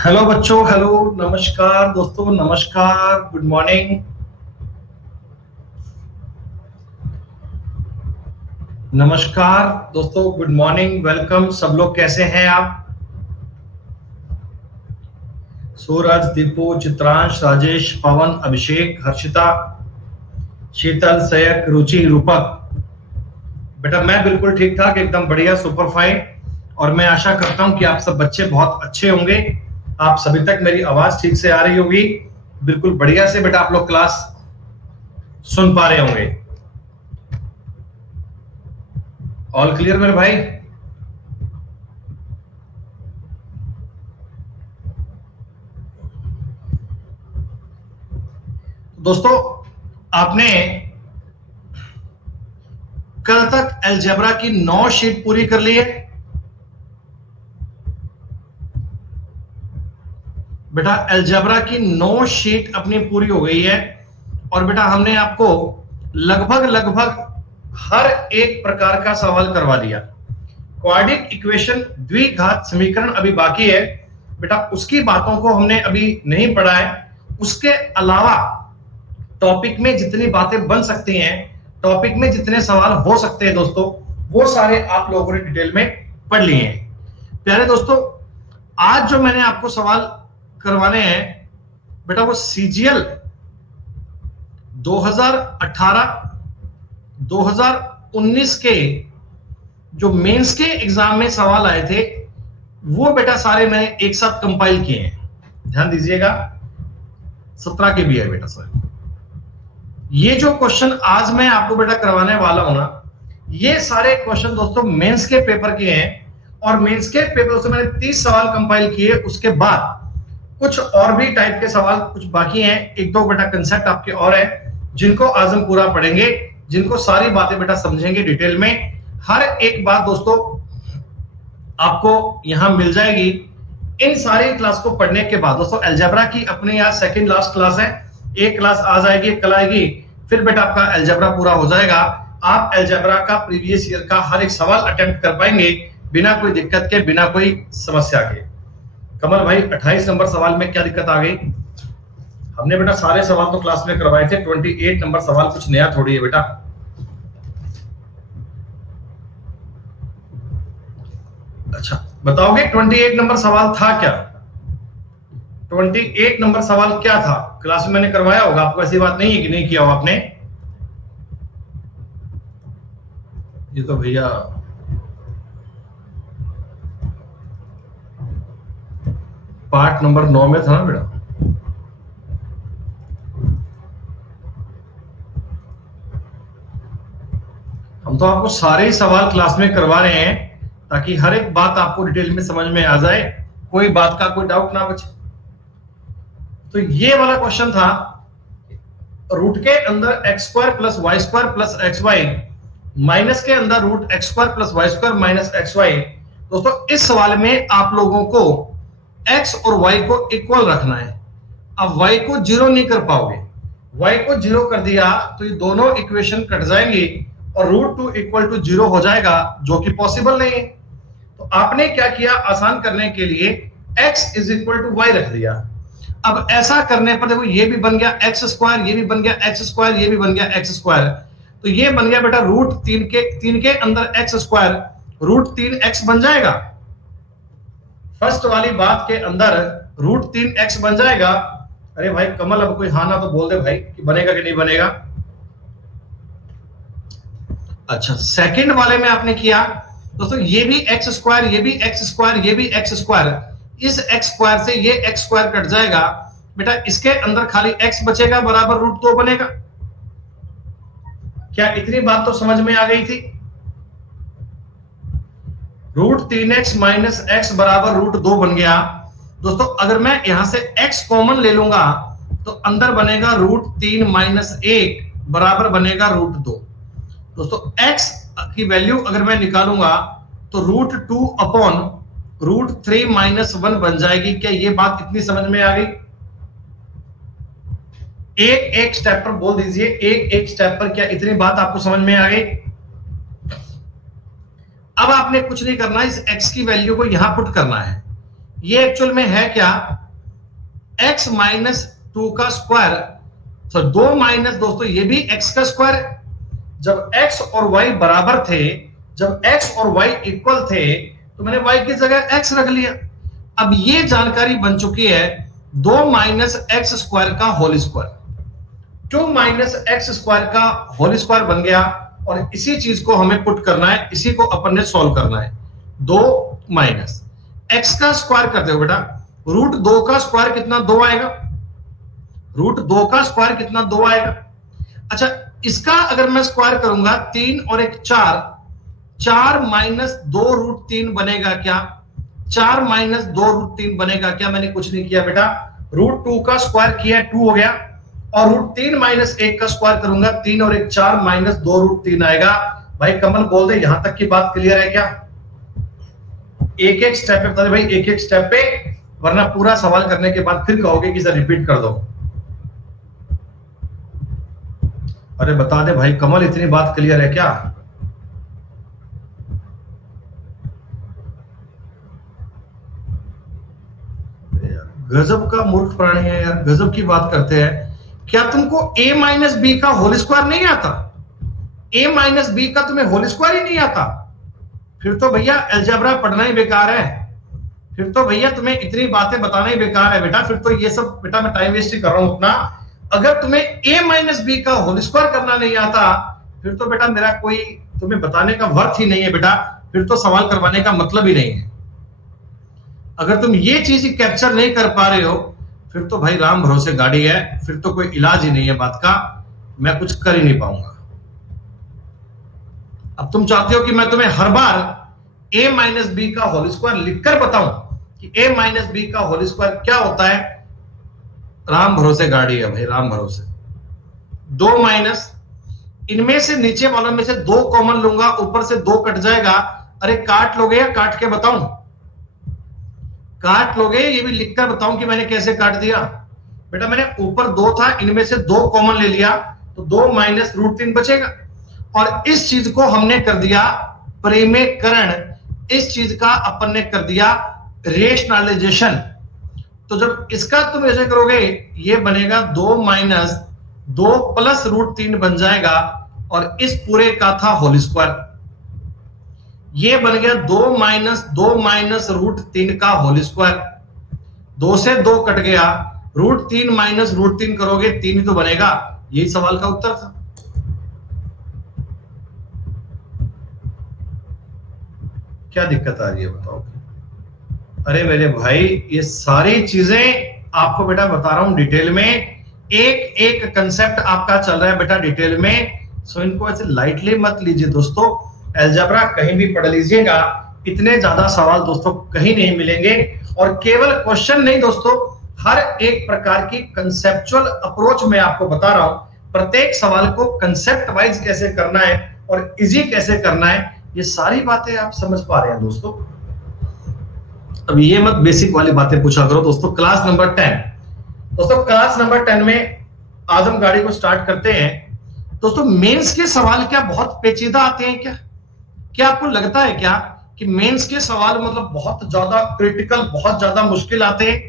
Hello बच्चों, hello, नमस्कार दोस्तों, नमस्कार, गुड मॉर्निंग। नमस्कार दोस्तों, गुड मॉर्निंग, वेलकम। सब लोग कैसे हैं आप? सूरज, दीपू, चित्रांश, राजेश, पवन, अभिषेक, हर्षिता, शीतल, सयक, रुचि, रूपक। बेटा मैं बिल्कुल ठीक ठाक, एकदम बढ़िया, सुपर फाइन। और मैं आशा करता हूं कि आप सब बच्चे बहुत अच्छे होंगे। आप सभी तक मेरी आवाज ठीक से आ रही होगी। बिल्कुल बढ़िया से बेटा आप लोग क्लास सुन पा रहे होंगे। ऑल क्लियर मेरे भाई? दोस्तों, आपने कल तक अलजेब्रा की 9 शीट पूरी कर ली है। बेटा अलजेब्रा की 9 शीट अपनी पूरी हो गई है। और बेटा हमने आपको लगभग लगभग हर एक प्रकार का सवाल करवा दिया। क्वाड्रिक इक्वेशन, द्विघात समीकरण अभी बाकी है बेटा, उसकी बातों को हमने अभी नहीं पढ़ा है। उसके अलावा टॉपिक में जितनी बातें बन सकती हैं, टॉपिक में जितने सवाल हो सकते हैं दोस्तों, वो सारे आप लोगों ने डिटेल में पढ़ लिए हैं। प्यारे दोस्तों, आज जो मैंने आपको सवाल करवाने हैं बेटा, वो सीजीएल 2018 2019 के जो मेंस के एग्जाम में सवाल आए थे, वो बेटा सारे मैंने एक साथ कंपाइल किए हैं। ध्यान दीजिएगा, 17 के भी है बेटा सर। ये जो क्वेश्चन आज मैं आपको बेटा करवाने वाला हूं ना, ये सारे क्वेश्चन दोस्तों मेंस के पेपर के हैं। और मेंस के पेपर से मैंने 30 सवाल कंपाइल किए। उसके बाद कुछ और भी टाइप के सवाल कुछ बाकी हैं, एक दो बेटा कंसेप्ट आपके और है, जिनको आज हम पूरा पढ़ेंगे, जिनको सारी बातें बेटा समझेंगे डिटेल में। हर एक बात दोस्तों आपको यहां मिल जाएगी। इन सारी क्लास को पढ़ने के बाद दोस्तों अलजेब्रा की अपने यहाँ सेकंड लास्ट क्लास है। एक क्लास आज आएगी, कल आएगी, फिर बेटा आपका अलजेब्रा पूरा हो जाएगा। आप अलजेब्रा का प्रीवियस ईयर का हर एक सवाल अटेम्प्ट कर पाएंगे बिना कोई दिक्कत के, बिना कोई समस्या के। कमल भाई 28 नंबर सवाल में क्या दिक्कत आ गई? हमने बेटा सारे सवाल तो क्लास में करवाए थे। 28 नंबर सवाल कुछ नया थोड़ी है बेटा। अच्छा बताओगे 28 नंबर सवाल था क्या? 28 नंबर सवाल क्या था? क्लास में मैंने करवाया होगा आपको, ऐसी बात नहीं है कि नहीं किया हो आपने। ये तो भैया पार्ट नंबर 9 में था ना बेटा। हम तो आपको सारे ही सवाल क्लास में करवा रहे हैं ताकि हर एक बात आपको डिटेल में समझ में आ जाए, कोई बात का कोई डाउट ना बचे। तो ये वाला क्वेश्चन था, रूट के अंदर x square plus y square plus x y minus के अंदर root x square plus y square minus x y. दोस्तों इस सवाल में आप लोगों को x और y को इक्वल रखना है। अब y को जीरो नहीं कर पाओगे, y को जीरो कर दिया तो ये दोनों इक्वेशन कट जाएंगी और root two equal to zero हो जाएगा, जो कि पॉसिबल नहीं है। तो आपने क्या किया, आसान करने के लिए x is equal to y रख दिया। अब ऐसा करने पर देखो ये भी बन गया एक्स स्क्वायर, ये भी बन गया एक्स स्क्वायर, ये भी बन गया एक्स स्क्वायर। तो ये बन गया बेटा रूट 3 के अंदर एक्स स्क्वायर, रूट 3x बन जाएगा। फर्स्ट वाली बात के अंदर रूट 3x बन जाएगा। अरे भाई कमल अब कोई हाँ ना तो बोल दे भाई कि बनेगा कि नहीं बनेगा। अच्छा सेकंड वाले में आपने किया दोस्तों, ये भी एक्स स्क्वायर, ये भी एक्स स्क्वायर, ये भी एक्स स्क्वायर, इस एक्स स्क्वायर से ये एक्स स्क्वायर कट जाएगा बेटा, इसके अंदर खाली x बचेगा बराबर रूट 2 बनेगा। क्या इतनी बात तो समझ में आ गई थी? रूट 3x माइनस एक्स बराबर रूट 2 बन गया। दोस्तों अगर मैं यहां से x कॉमन ले लूंगा तो अंदर बनेगा रूट 3 माइनस 1 बराबर बनेगा रूट 2। दोस्तों x की वैल्यू अगर मैं निकालूंगा तो रूट 2 अपॉन रूट 3 माइनस 1 बन जाएगी। क्या ये बात इतनी समझ में आ गई? एक एक स्टेप पर बोल दीजिए, एक एक स्टेप पर क्या इतनी बात आपको समझ में आ गई? अब आपने कुछ नहीं करना, इस x की वैल्यू को यहां पुट करना है। ये एक्चुअल में है क्या, x माइनस 2 का स्क्वायर, तो 2 माइनस दोस्तों ये भी x का स्क्वायर है। जब x और y बराबर थे, जब x और y इक्वल थे, तो मैंने y की जगह x रख लिया। अब ये जानकारी बन चुकी है 2 माइनस एक्स स्क्वायर का whole square, 2 minus x square का होल स्क्वायर बन गया। और इसी चीज को हमें पुट करना है, इसी को अपन ने सॉल्व करना है। 2 माइनस एक्स का स्क्वायर करते हो बेटा, रूट 2 का स्क्वायर कितना, 2 आएगा। रूट 2 का स्क्वायर कितना, 2 आएगा। अच्छा, इसका अगर मैं स्क्वायर करूंगा 3 और 1 4, 4 माइनस 2 रूट 3 बनेगा क्या, 4 माइनस 2 रूट 3 बनेगा क्या। मैंने कुछ नहीं किया बेटा, रूट 2 का स्क्वायर किया 2 हो गया, और रूट 3 माइनस 1 का स्क्वायर करूंगा 3 और 1 4 माइनस 2 रूट 3 आएगा। भाई कमल बोल दे यहां तक की बात क्लियर है क्या। एक एक स्टेप पे बता दे भाई, एक एक स्टेप पे, वरना पूरा सवाल करने के बाद फिर कहोगे कि सर रिपीट कर दो। अरे बता दे भाई कमल, इतनी बात क्लियर है क्या। गजब का मूर्ख प्राणी है यार, गजब की बात करते हैं। क्या तुमको a माइनस बी का होल स्क्वायर नहीं आता, a माइनस बी का तुम्हें होल स्क्वायर ही नहीं आता, फिर तो भैया अलजेब्रा पढ़ना ही बेकार है, फिर तो भैया तुम्हें इतनी बातें बताना ही बेकार है बेटा। फिर तो ये सब बेटा मैं टाइम वेस्ट ही कर रहा हूं अपना। अगर तुम्हें a माइनस बी का होल स्क्वायर करना नहीं आता, फिर तो बेटा मेरा कोई तुम्हें बताने का वर्थ ही नहीं है बेटा, फिर तो सवाल करवाने का मतलब ही नहीं है। अगर तुम ये चीज कैप्चर नहीं कर पा रहे हो, फिर तो भाई राम भरोसे गाड़ी है, फिर तो कोई इलाज ही नहीं है बात का, मैं कुछ कर ही नहीं पाऊंगा। अब तुम चाहते हो कि मैं तुम्हें हर बार a माइनस बी का होल स्क्वायर लिखकर बताऊं कि a माइनस बी का होल स्क्वायर क्या होता है। राम भरोसे गाड़ी है भाई, राम भरोसे। 2 माइनस, इनमें से नीचे वालों में से 2 कॉमन लूंगा, ऊपर से 2 कट जाएगा। अरे काट लोगे या काट के बताऊं, काट लोगे, ये भी लिखकर बताऊं कि मैंने कैसे काट दिया। बेटा मैंने ऊपर 2 था, इनमें से 2 कॉमन ले लिया, तो 2 माइनस रूट 3 बचेगा। और इस चीज को हमने कर दिया परिमेयकरण, इस चीज का अपन ने कर दिया रेशनलाइजेशन। तो जब इसका तुम ऐसे करोगे, ये बनेगा 2 माइनस 2 प्लस रूट 3 बन जाएगा, और इस पूरे का था होल स्क्वायर। ये बन गया 2 माइनस रूट 3 का होल स्क्वायर। 2 से 2 कट गया, रूट 3 माइनस रूट 3 करोगे 3 ही तो बनेगा। यही सवाल का उत्तर था। क्या दिक्कत आ रही है बताओ। अरे मेरे भाई ये सारी चीजें आपको बेटा बता रहा हूं डिटेल में, एक एक कंसेप्ट आपका चल रहा है बेटा डिटेल में। सो इनको ऐसे लाइटली मत लीजिए दोस्तों। अलजेब्रा कहीं भी पढ़ लीजिएगा, इतने ज्यादा सवाल दोस्तों कहीं नहीं मिलेंगे। और केवल क्वेश्चन नहीं दोस्तों, हर एक प्रकार की कंसेप्चुअल अप्रोच में आपको बता रहा हूं। प्रत्येक सवाल को कंसेप्ट वाइज कैसे करना है और इजी कैसे करना है, ये सारी बातें आप समझ पा रहे हैं दोस्तों। अब ये मत बेसिक वाली बातें पूछा करो दोस्तों। क्लास नंबर 10 दोस्तों, क्लास नंबर 10 में आज हम गाड़ी को स्टार्ट करते हैं दोस्तों। मेंस के सवाल क्या बहुत पेचीदा आते हैं क्या? क्या आपको लगता है क्या कि मेंस के सवाल मतलब बहुत ज्यादा क्रिटिकल, बहुत ज्यादा मुश्किल आते हैं?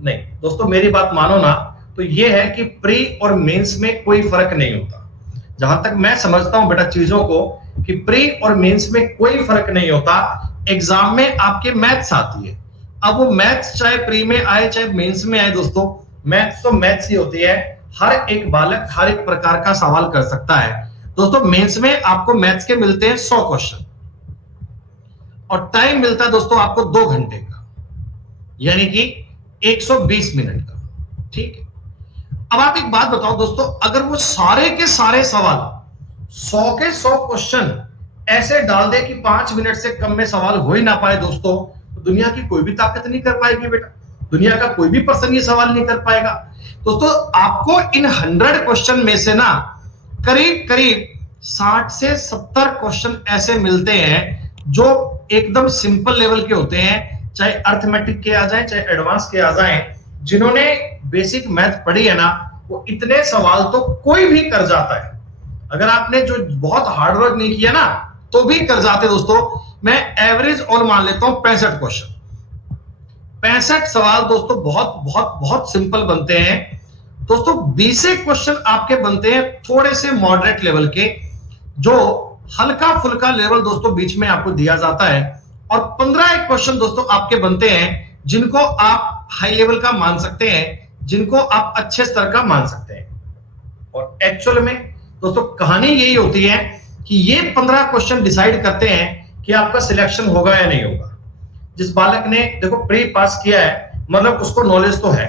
नहीं दोस्तों, मेरी बात मानो ना, तो ये है कि प्री और मेंस में कोई फर्क नहीं होता। जहां तक मैं समझता हूं बेटा चीजों को, कि प्री और मेंस में कोई फर्क नहीं होता। एग्जाम में आपके मैथ्स आती है, अब वो मैथ्स चाहे प्री में आए चाहे मेंस में आए दोस्तों, मैथ्स तो मैथ्स ही होती है। हर एक बालक हर एक प्रकार का सवाल कर सकता है दोस्तों। मेंस में आपको मैथ्स के मिलते हैं 100 क्वेश्चन, और टाइम मिलता है दोस्तों आपको 2 घंटे का, यानी कि 120 मिनट का। ठीक है, अब आप एक बात बताओ दोस्तों, अगर वो सारे के सारे सवाल 100 के 100 क्वेश्चन ऐसे डाल दे कि 5 मिनट से कम में सवाल हो ही ना पाए दोस्तों, तो दुनिया की कोई भी ताकत नहीं कर पाएगी बेटा, दुनिया का कोई भी पर्सन ये सवाल नहीं कर पाएगा दोस्तों। आपको इन 100 क्वेश्चन में से ना करीब करीब 60 से 70 क्वेश्चन ऐसे मिलते हैं जो एकदम सिंपल लेवल के होते हैं, चाहे अर्थमेटिक के आ जाए चाहे एडवांस के आ जाए। जिन्होंने बेसिक मैथ पढ़ी है ना, वो इतने सवाल तो कोई भी कर जाता है। अगर आपने जो बहुत हार्डवर्क नहीं किया ना, तो भी कर जाते दोस्तों। मैं एवरेज और मान लेता हूं 65 क्वेश्चन, 65 सवाल दोस्तों बहुत बहुत बहुत सिंपल बनते हैं दोस्तों। 20 क्वेश्चन आपके बनते हैं थोड़े से मॉडरेट लेवल के, जो हल्का फुल्का लेवल दोस्तों बीच में आपको दिया जाता है, और 15 क्वेश्चन दोस्तों आपके बनते हैं जिनको आप हाई लेवल का मान सकते हैं, जिनको आप अच्छे स्तर का मान सकते हैं। और एक्चुअल में दोस्तों कहानी यही होती है कि ये 15 क्वेश्चन डिसाइड करते हैं कि आपका सिलेक्शन होगा या नहीं होगा। जिस बालक ने देखो प्री पास किया है, मतलब उसको नॉलेज तो है।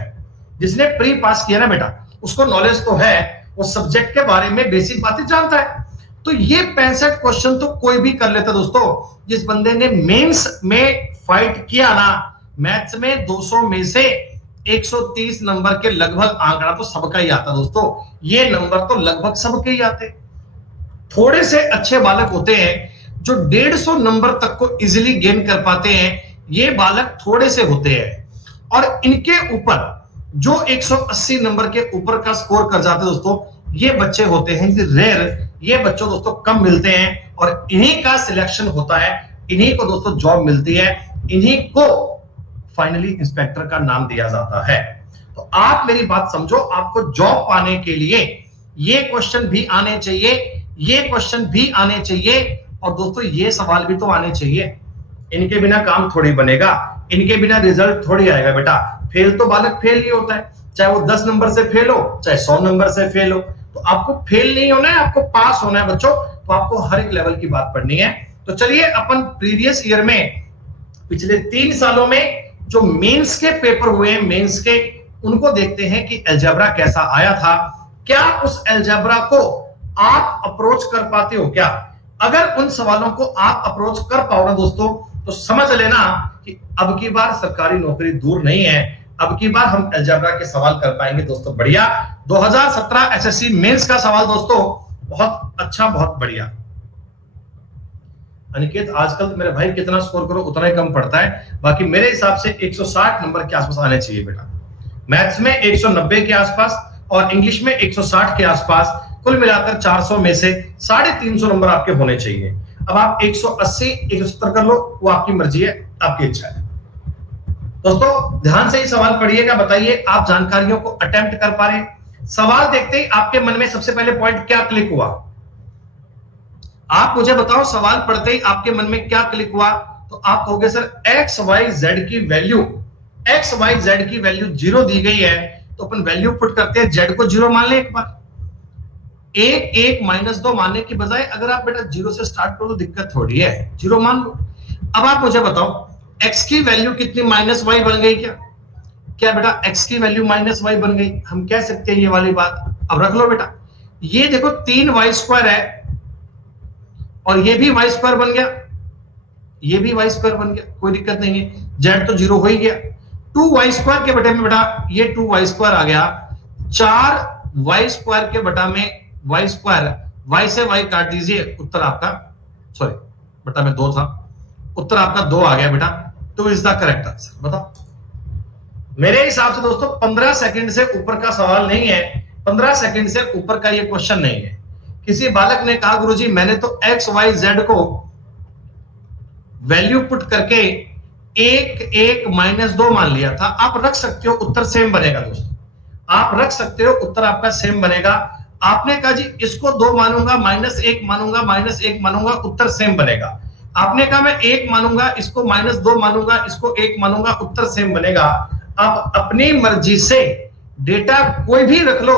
जिसने प्री पास किया ना बेटा, उसको नॉलेज तो है, वो सब्जेक्ट के बारे में बेसिक बातें जानता है। तो ये 65 क्वेश्चन तो कोई भी कर लेता दोस्तों। जिस बंदे ने मेंस में फाइट किया ना, मैथ्स में 200 में से 130 नंबर के लगभग आंकड़ा तो सबका ही आता दोस्तों। ये नंबर तो लगभग सबके ही आते। थोड़े से अच्छे बालक होते हैं जो 150 नंबर तक को इजीली गेन कर पाते हैं, ये बालक थोड़े से होते हैं। और इनके ऊपर जो 180 नंबर के ऊपर का स्कोर कर जाते हैं दोस्तों, ये बच्चे होते हैं रेयर। ये बच्चों दोस्तों कम मिलते हैं, और इन्हीं का सिलेक्शन होता है, इन्हीं को दोस्तों जॉब मिलती है, इन्हीं को फाइनली इंस्पेक्टर का नाम दिया जाता है। तो आप मेरी बात समझो, आपको जॉब पाने के लिए ये क्वेश्चन भी आने चाहिए, ये क्वेश्चन भी आने चाहिए, और दोस्तों ये सवाल भी तो आने चाहिए। इनके बिना काम थोड़ी बनेगा, इनके बिना रिजल्ट थोड़ी आएगा बेटा। फेल तो बालक फेल ही होता है, चाहे वो 10 नंबर से फेल हो, चाहे 100 नंबर से फेल हो। तो आपको फेल नहीं होना है, आपको पास होना है बच्चों। तो आपको हर एक लेवल की बात पढ़नी है। तो चलिए अपन प्रीवियस ईयर में, पिछले 3 सालों में जो मेंस के पेपर हुए हैं, मेंस के, उनको देखते हैं कि अलजेब्रा कैसा आया था। क्या उस अलजेब्रा को आप अप्रोच कर पाते हो क्या? अगर उन सवालों को आप अप्रोच कर पाओ ना दोस्तों, तो समझ लेना कि अब की बार सरकारी नौकरी दूर नहीं है। अब की बार हम अलजेब्रा के सवाल कर पाएंगे दोस्तों। बढ़िया। 2017 एसएससी मेंस का सवाल दोस्तों बहुत अच्छा, बहुत बढ़िया। अनिकेत आजकल तो मेरे भाई कितना स्कोर करो उतना ही कम पड़ता है। बाकी मेरे हिसाब से 160 नंबर के आसपास आने चाहिए बेटा। मैथ्स में 190 के आसपास और इंग्लिश में 160 के आसपास, कुल मिलाकर 400 में से 350 नंबर आपके होने चाहिए। अब आप 180 170 कर लो, वो आपकी मर्जी है, आपकी इच्छा है। दोस्तों ध्यान से ही सवाल पढ़िएगा, बताइए आप जानकारियों को अटेम्प्ट कर पा रहे हैं? सवाल देखते ही आपके मन में सबसे पहले पॉइंट क्या क्लिक हुआ? आप मुझे बताओ, सवाल पढ़ते ही आपके मन में क्या क्लिक हुआ? तो आप कहोगे सर एक्स वाई जेड की वैल्यू, एक्स वाई जेड की वैल्यू 0 दी गई है, तो अपन वैल्यू पुट करते हैं, जेड को 0 मान ले एक बार। 1 1 -2 मानने की बजाय अगर आप बेटा 0 से स्टार्ट करो तो दिक्कत थोड़ी है, 0 मान लो। अब आप मुझे बताओ x की वैल्यू कितनी -y बन गई क्या? क्या बेटा x की वैल्यू -y बन गई? हम कह सकते हैं ये वाली बात। अब रख लो बेटा, ये देखो 3y² है, और ये भी y² बन गया, ये भी y² बन गया, कोई दिक्कत नहीं है। z तो 0 हो ही गया। 2y² के बटे में बेटा ये 2y² आ गया, 4y² के बटा में y², y से y काट दीजिए, उत्तर आपका, सॉरी बटा में 2 था, उत्तर आपका 2 आ गया बेटा। 2 इज द करेक्ट आंसर। बताओ, मेरे हिसाब से दोस्तों 15 सेकंड से ऊपर का सवाल नहीं है, 15 सेकंड से ऊपर का ये क्वेश्चन नहीं है। किसी बालक ने कहा गुरुजी मैंने तो x y z को वैल्यू पुट करके 1 1 -2 मान लिया था। आप रख सकते हो, उत्तर सेम बनेगा दोस्तों, आप रख सकते हो, उत्तर आपका सेम बनेगा। आपने कहा जी इसको 2 मानूंगा, -1 मानूंगा, -1 मानूंगा, उत्तर सेम बनेगा। आपने कहा मैं 1 मानूंगा, इसको -2 मानूंगा, इसको 1 मानूंगा, उत्तर सेम बनेगा। आप अपनी मर्जी से डेटा कोई भी रख लो,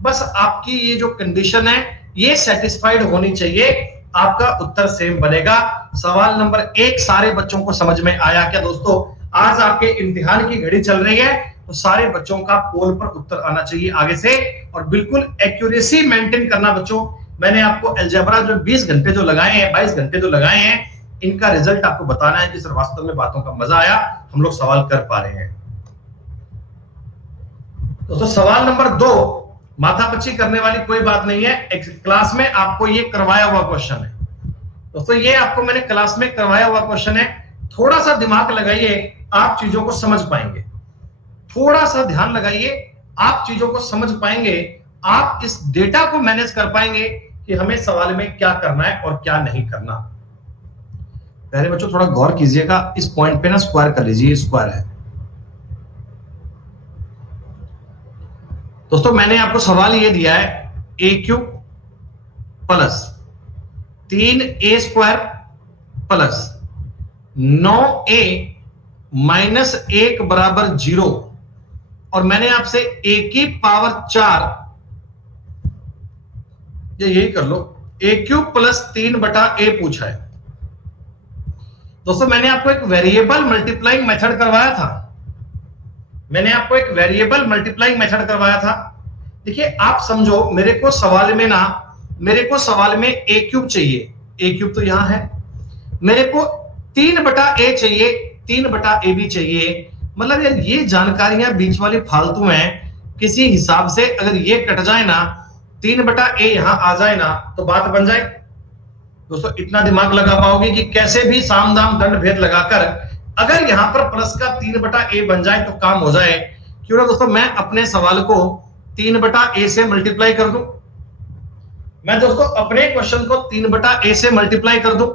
बस आपकी ये जो कंडीशन है ये सेटिस्फाइड होनी चाहिए, आपका उत्तर सेम बनेगा। सवाल नंबर 1 सारे बच्चों को समझ में आया क्या दोस्तों? आज आपके इम्तिहान की घड़ी चल रही है, तो सारे बच्चों का पोल पर उत्तर आना चाहिए आगे से, और बिल्कुल एक्यूरेसी मेंटेन करना बच्चों। मैंने आपको अलजेब्रा जो 20 घंटे जो लगाए हैं, 22 घंटे जो लगाए हैं, इनका रिजल्ट आपको बताना है कि सर वास्तव में बातों का मजा आया, हम लोग सवाल कर पा रहे हैं। दोस्तों सवाल नंबर 2 माथापच्ची करने वाली कोई बात नहीं है, क्लास में आपको ये करवाया हुआ क्वेश्चन है दोस्तों, ये आपको मैंने क्लास में करवाया हुआ क्वेश्चन है। थोड़ा सा दिमाग लगाइए, आप चीजों को समझ पाएंगे। थोड़ा सा ध्यान लगाइए, आप चीजों को समझ पाएंगे, आप इस डेटा को मैनेज कर पाएंगे कि हमें सवाल में क्या करना है और क्या नहीं करना। पहले बच्चों थोड़ा गौर कीजिएगा, इस पॉइंट पे ना स्क्वायर कर लीजिए, स्क्वायर है, दोस्तों मैंने आपको सवाल ये दिया है a cube plus 3a square plus 9a minus 1 बराबर 0, और मैंने आपसे a की पावर 4, या यही कर लो, a क्यूब प्लस 3/a पूछा है। दोस्तों मैंने आपको एक वेरिएबल मल्टीप्लाइंग मेथड करवाया था, मैंने आपको एक वेरिएबल मल्टीप्लाइंग मेथड करवाया था। देखिए आप समझो, मेरे को सवाल में a क्यूब चाहिए, a क्यूब तो यहां है, मेरे को 3/a चाहिए, 3/a भी चाहिए। मतलब यार ये जानकारियां बीच वाली फालतू हैं, किसी हिसाब से अगर ये कट जाए ना, 3/a यहां आ जाए ना, तो बात बन जाए। दोस्तों इतना दिमाग लगा पाओगे कि कैसे भी साम दाम दंड भेद लगाकर अगर यहां पर प्लस का 3/a बन जाए तो काम हो जाए। क्यों ना दोस्तों मैं अपने सवाल को 3/a से मल्टीप्लाई कर दूं, मैं दोस्तों अपने क्वेश्चन को 3/a से मल्टीप्लाई कर दूं।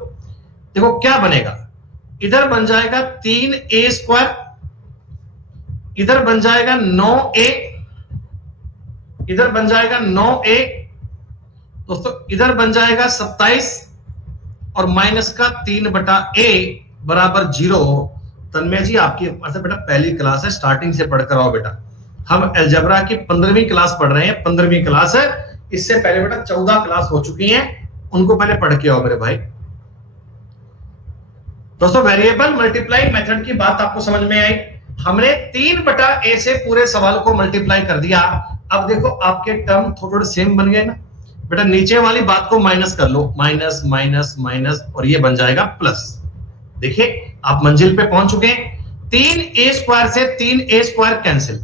देखो क्या बनेगा, इधर बन जाएगा 3a स्क्वायर, इधर बन जाएगा 9a, इधर बन जाएगा 9a, दोस्तों इधर बन जाएगा 27 और माइनस का 3/a बराबर 0। तन्मय जी आपकी मतलब बेटा पहली क्लास है, स्टार्टिंग से पढ़कर आओ बेटा। हम अलजेब्रा की 15वीं क्लास पढ़ रहे हैं, 15वीं क्लास है, इससे पहले बेटा 14 क्लास हो चुकी हैं, उनको पहले पढ़ के आओ मेरे भाई। दोस्तों वेरिएबल मल्टीप्लाई मेथड की बात आपको समझ में आई। हमने 3/a से पूरे सवाल को मल्टीप्लाई कर दिया। अब देखो आपके टर्म थोड़े सेम बन गए ना बेटा, नीचे वाली बात को माइनस कर लो, माइनस माइनस माइनस, और ये बन जाएगा प्लस। देखिए आप मंजिल पे पहुंच चुके हैं। 3a स्क्वायर से 3a स्क्वायर कैंसिल,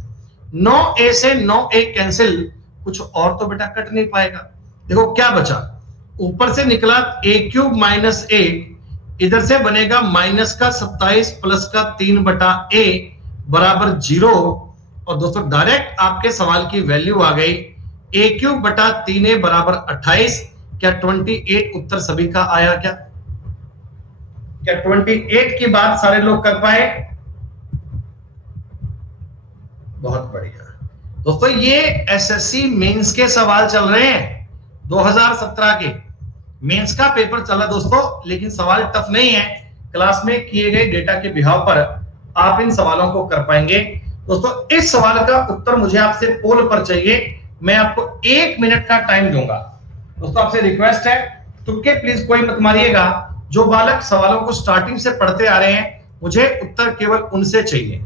9a से 9a कैंसिल, कुछ और तो बेटा कट नहीं पाएगा। देखो क्या बचा, ऊपर से निकला a क्यूब माइनस 1, इधर से बनेगा माइनस का 27 प्लस का 3/a बराबर 0। और दोस्तों डायरेक्ट आपके सवाल की वैल्यू आ गई, a क्यूब बटा 3a बराबर 28। क्या 28 उत्तर सभी का आया? क्या 28 की बात सारे लोग कर पाए? बहुत बढ़िया दोस्तों, ये एसएससी मेंस के सवाल चल रहे हैं, 2017 के मेंस का पेपर चला दोस्तों, लेकिन सवाल टफ नहीं है। क्लास में किए गए डेटा के बिहाव पर आप इन सवालों को कर पाएंगे। दोस्तों इस सवाल का उत्तर मुझे आपसे पोल पर चाहिए, मैं आपको 1 मिनट का टाइम दूंगा। दोस्तों आपसे रिक्वेस्ट है, तुक्के प्लीज कोई मत मारिएगा। जो बालक सवालों को स्टार्टिंग से पढ़ते आ रहे हैं, मुझे उत्तर केवल उनसे चाहिए।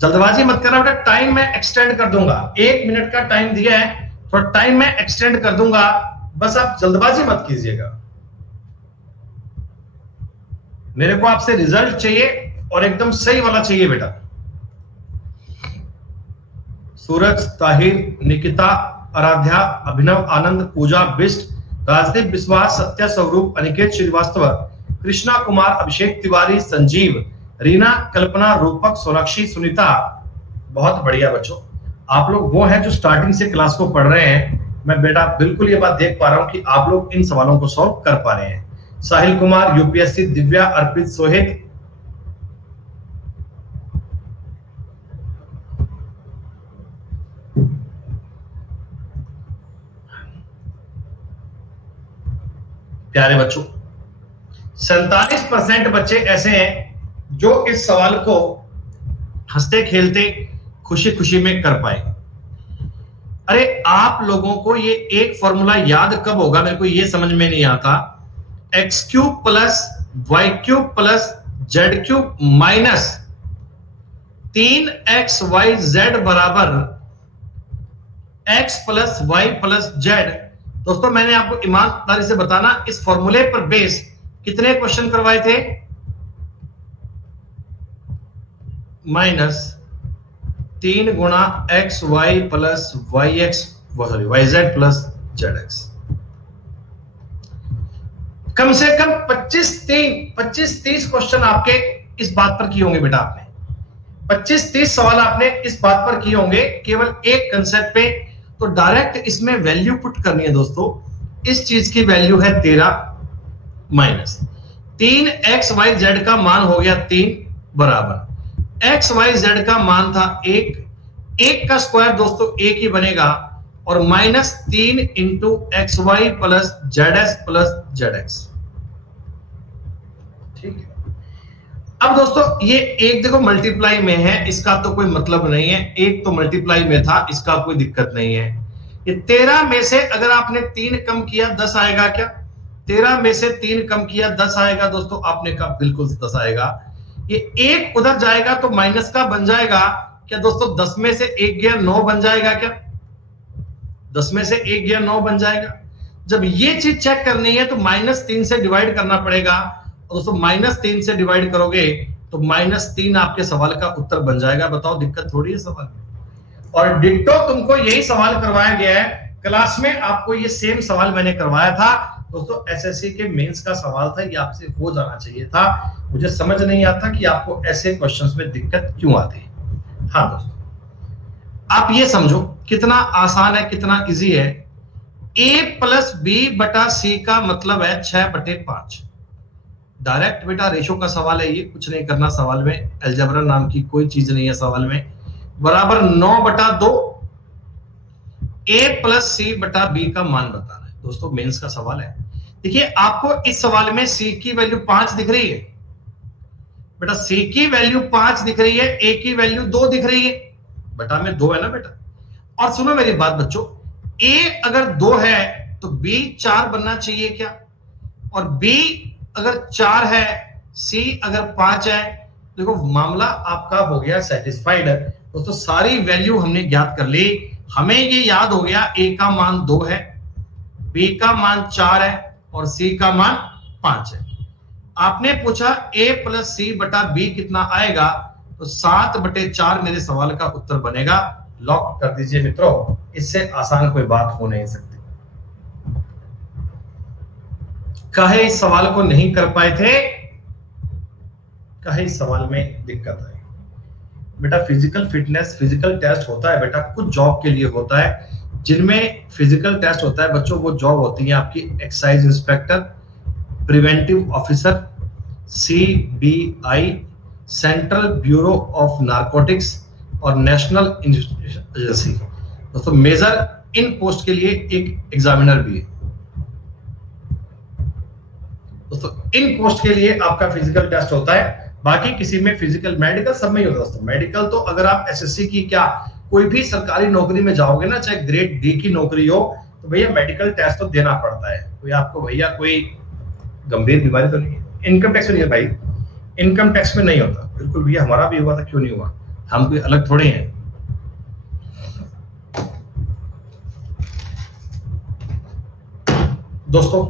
जल्दबाजी मत करना बेटा, टाइम मैं एक्सटेंड कर दूंगा, 1 मिनट का टाइम दिया है, थोड़ा टाइम मैं एक्सटेंड कर दूंगा, बस आप जल्दबाजी मत कीजिएगा। मेरे को आपसे रिजल्ट चाहिए और एकदम सही वाला चाहिए बेटा। सूरज, ताहिर, निकिता, आराध्या, अभिनव, आनंद, पूजा, बिस्ट, राजदीप विश्वास, सत्या, स्वरूप, अनिकेत श्रीवास्तव, कृष्णा कुमार, अभिषेक तिवारी, संजीव, रीना, कल्पना, रूपक, सोनाक्षी, सुनीता। बहुत बढ़िया बच्चों, आप लोग वो हैं जो स्टार्टिंग से क्लास को पढ़ रहे हैं। मैं बेटा बिल्कुल ये बात देख पा रहा हूं कि आप लोग इन सवालों को सॉल्व कर पा रहे हैं। साहिल कुमार, यूपीएससी, दिव्या, अर्पित, सोहित, प्यारे बच्चों, 47% बच्चे ऐसे हैं जो इस सवाल को हंसते खेलते खुशी खुशी में कर पाए। अरे आप लोगों को ये एक फॉर्मूला याद कब होगा, मेरे को ये समझ में नहीं आता। X cube plus y cube plus z cube minus 3xyz बराबर x plus y plus z. दोस्तों मैंने आपको ईमानदारी से बताना, इस फॉर्मूले पर बेस कितने क्वेश्चन करवाए थे? माइनस 3 गुणा x y plus y x, sorry y z plus z x. कम से कम 25-30 क्वेश्चन आपके इस बात पर किए होंगे बेटा। आपने 25-30 सवाल आपने इस बात पर किए होंगे केवल एक कंसेप्ट पे। तो डायरेक्ट इसमें वैल्यू पुट करनी है दोस्तों। इस चीज की वैल्यू है 13 माइनस 3xyz का मान हो गया 3 बराबर xyz का मान था 1, एक का स्क्वायर दोस्तों एक ही बनेगा, और -3 into x y plus z s plus z x. ठीक है। अब दोस्तों ये एक देखो मल्टीप्लाई में है, इसका तो कोई मतलब नहीं है, एक तो मल्टीप्लाई में था, इसका कोई दिक्कत नहीं है। ये 13 में से अगर आपने 3 कम किया 10 आएगा क्या? 13 में से 3 कम किया 10 आएगा दोस्तों, आपने कहा बिल्कुल 10 आएगा। ये एक उधर जाएगा तो माइनस का बन जाएगा क्या दोस्तों? 10 में से 1 गया 9 बन जाएगा क्या? 10 में से 1 गया 9 बन जाएगा। जब ये चीज चेक करनी है तो -3 से डिवाइड करना पड़ेगा, और दोस्तों -3 से डिवाइड करोगे तो -3 आपके सवाल का उत्तर बन जाएगा। बताओ दिक्कत थोड़ी है सवाल में। और डिट्टो तुमको यही सवाल करवाया गया है क्लास में, आपको ये सेम सवाल मैंने करवाया था दोस्तों, एसएससी के मेंस का सवाल था, ये आपसे हो जाना चाहिए था। मुझे समझ नहीं आता कि आपको ऐसे क्वेश्चंस में दिक्कत क्यों आती है। हाँ दोस्तों, आप ये समझो कितना आसान है, कितना इजी है। a प्लस बी बटा सी का मतलब है 6/5। डायरेक्ट बेटा रेशो का सवाल है, ये कुछ नहीं करना सवाल में, अलजेब्रा नाम की कोई चीज नहीं है सवाल में। बराबर 9/2 a प्लस सी बटा बी का मान बताना है दोस्तों, मेंस का सवाल है। देखिए आपको इस सवाल में c की वैल्यू 5 दिख रही है बेटा, c की वैल्यू 5 दिख रही है, a की वैल्यू 2 दिख रही है, बटा में 2 है ना बेटा। और सुनो मेरी बात बच्चों, a अगर 2 है तो b 4 बनना चाहिए क्या? और b अगर 4 है, c अगर 5 है, देखो मामला आपका हो गया सेटिस्फाइड। दोस्तों सारी वैल्यू हमने ज्ञात कर ली, हमें ये याद हो गया a का मान 2 है, b का मान 4 है और c का मान 5 है। आपने पूछा a प्लस सी बटा b कितना आएगा, तो 7/4 मेरे सवाल का उत्तर बनेगा। लॉक कर दीजिए मित्रों, इससे आसान कोई बात हो नहीं सकती। कहे इस सवाल को नहीं कर पाए थे, कहे इस सवाल में दिक्कत आई। बेटा फिजिकल फिटनेस, फिजिकल टेस्ट होता है बेटा, कुछ जॉब के लिए होता है जिनमें फिजिकल टेस्ट होता है बच्चों। वो जॉब होती है आपकी excise inspector, preventive officer, CBI, central bureau of narcotics और नेशनल एजेंसी। दोस्तों मेजर इन पोस्ट के लिए एक एग्जामिनर भी है दोस्तों, इन पोस्ट के लिए आपका फिजिकल टेस्ट होता है। बाकी किसी में फिजिकल, मेडिकल सब में ही होता है दोस्तों। मेडिकल तो अगर आप एसएससी की क्या कोई भी सरकारी नौकरी में जाओगे ना, चाहे ग्रेड डी की नौकरी हो, तो भैया मेडिकल टेस्ट तो देना पड़ता है। कोई आपको भैया कोई गंभीर बीमारी तो नहीं है, इनकम टैक्स में नहीं है भाई, इनकम टैक्स में नहीं होता बिल्कुल भैया। हमारा भी हुआ था, क्यों नहीं हुआ, हम कोई अलग थोड़े हैं। दोस्तों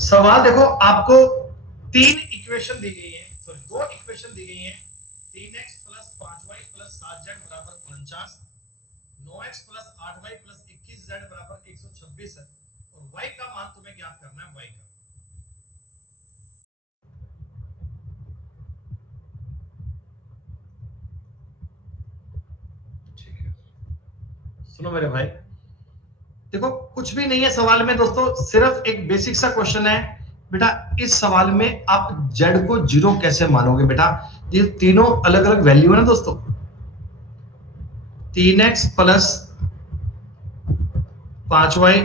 सवाल देखो, आपको 3 इक्वेशन दी गई है, सॉरी 2 इक्वेशन दी गई है। 3x plus 5y plus 7z बराबर 49, 9x plus 8y plus 21z बराबर 126 है, और y का मान तुम्हें ज्ञात करना है। y का ठीक है, सुनो मेरे भाई, देखो कुछ भी नहीं है सवाल में दोस्तों, सिर्फ एक बेसिक सा क्वेश्चन है बेटा। इस सवाल में आप z को 0 कैसे मानोगे बेटा? ये तीनों अलग अलग वैल्यू है ना दोस्तों। 3x प्लस 5y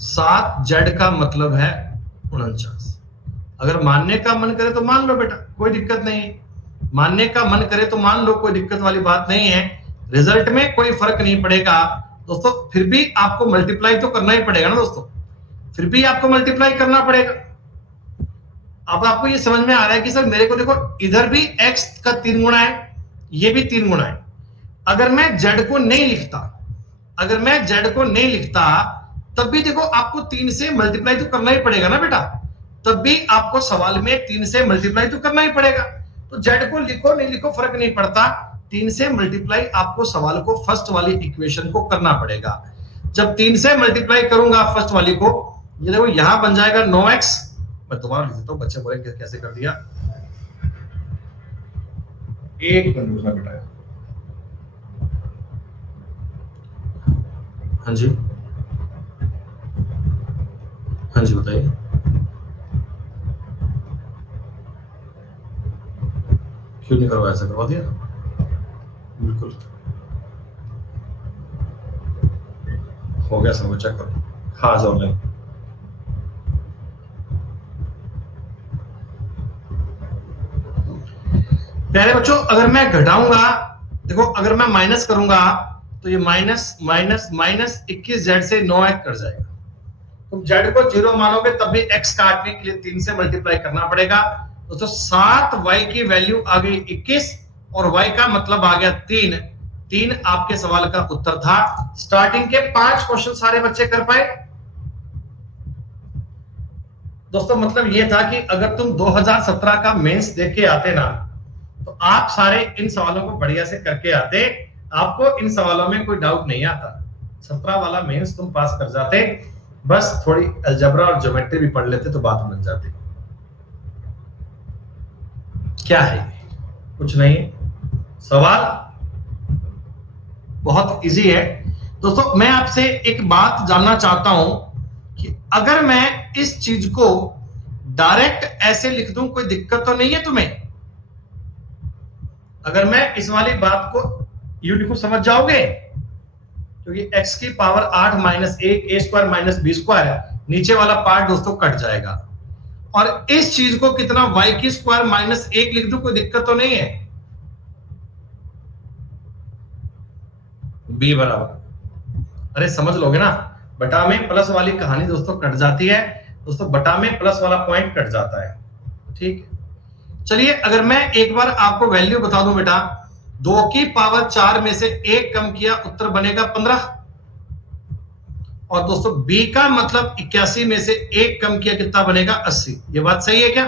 7z का मतलब है 49। अगर मानने का मन करे तो मान लो बेटा, कोई दिक्कत नहीं है। मानने का मन करे तो मान लो, कोई दिक्कत वाली बात नहीं है। रिजल्ट में कोई फर्क नहीं पड़ेगा दोस्तों, फिर भी आपको मल्टीप्लाई तो करना ही पड़ेगा ना दोस्तों, फिर भी आपको मल्टीप्लाई करना पड़ेगा। अब आपको ये समझ में आ रहा है कि सर मेरे को देखो इधर भी x का 3 गुना है, ये भी 3 गुना है। अगर मैं z को नहीं लिखता, अगर मैं z को नहीं लिखता, तब भी देखो आपको 3 से मल्टीप्लाई तो करना ही पड़ेगा ना बेटा, तब भी आपको सवाल में 3 से मल्टीप्लाई तो करना ही पड़ेगा। तो z को लिखो नहीं लिखो फर्क नहीं पड़ता, 3 से मल्टीप्लाई आपको सवाल को फर्स्ट वाली इक्वेशन को करना पड़ेगा। जब 3 से मल्टीप्लाई करूंगा फर्स्ट वाली को, ये देखो यहां बन जाएगा 9x। मैं दोबारा लिख देता हूं, बच्चे बोलेंगे कैसे कर दिया। एक मिनट में बेटा, हाँ जी हाँ जी बताइए। क्यों नहीं करवाया? ऐसा करवा दिया था बिल्कुल हो गया, सब चेक करो। हाँ ऑनलाइन। प्यारे बच्चों, अगर मैं घटाऊंगा, देखो अगर मैं माइनस करूंगा तो ये माइनस माइनस माइनस 21 जेड से 9x कट जाएगा। तुम जेड को 0 मानोगे तब भी x काटने के लिए 3 से मल्टीप्लाई करना पड़ेगा। दोस्तों 7y की वैल्यू आ गई 21 और y का मतलब आ गया 3। 3 आपके सवाल का उत्तर था। स्टार्टिंग के 5 क्वेश्चन सारे बच्चे कर पाए। दोस्तों मतलब ये था कि अगर तुम 2017 का मेंस देख के आते ना तो आप सारे इन सवालों को बढ़िया से करके आते, आपको इन सवालों में कोई डाउट नहीं आता। 17 वाला मेंस तुम पास कर जाते, बस थोड़ी अलजेब्रा और ज्योमेट्री भी पढ़ लेते तो बात बन जाती। क्या है? कुछ नहीं, सवाल बहुत इजी है। दोस्तों मैं आपसे एक बात जानना चाहता हूं कि अगर मैं इस चीज को डायरेक्ट ऐसे लिख दूं, कोई दिक्कत तो नहीं है तुम्हें? अगर मैं इस वाली बात को यूं लिखूं, समझ जाओगे? क्योंकि x की power 8 minus 1 a square minus b square, नीचे वाला पार्ट दोस्तों कट जाएगा। और इस चीज को कितना y की स्क्वायर माइनस 1 लिख दूं, कोई दिक्कत तो नहीं है? b बराबर, अरे समझ लोगे ना, बटा में प्लस वाली कहानी दोस्तों कट जाती है। दोस्तों बटा में प्लस वाला पॉइंट कट जाता है, ठीक है। चलिए अगर मैं एक बार आपको वैल्यू बता दूं बेटा, 2 की पावर 4 में से 1 कम किया, उत्तर बनेगा 15। और दोस्तों b का मतलब 81 में से 1 कम किया, कितना बनेगा? 80। ये बात सही है क्या?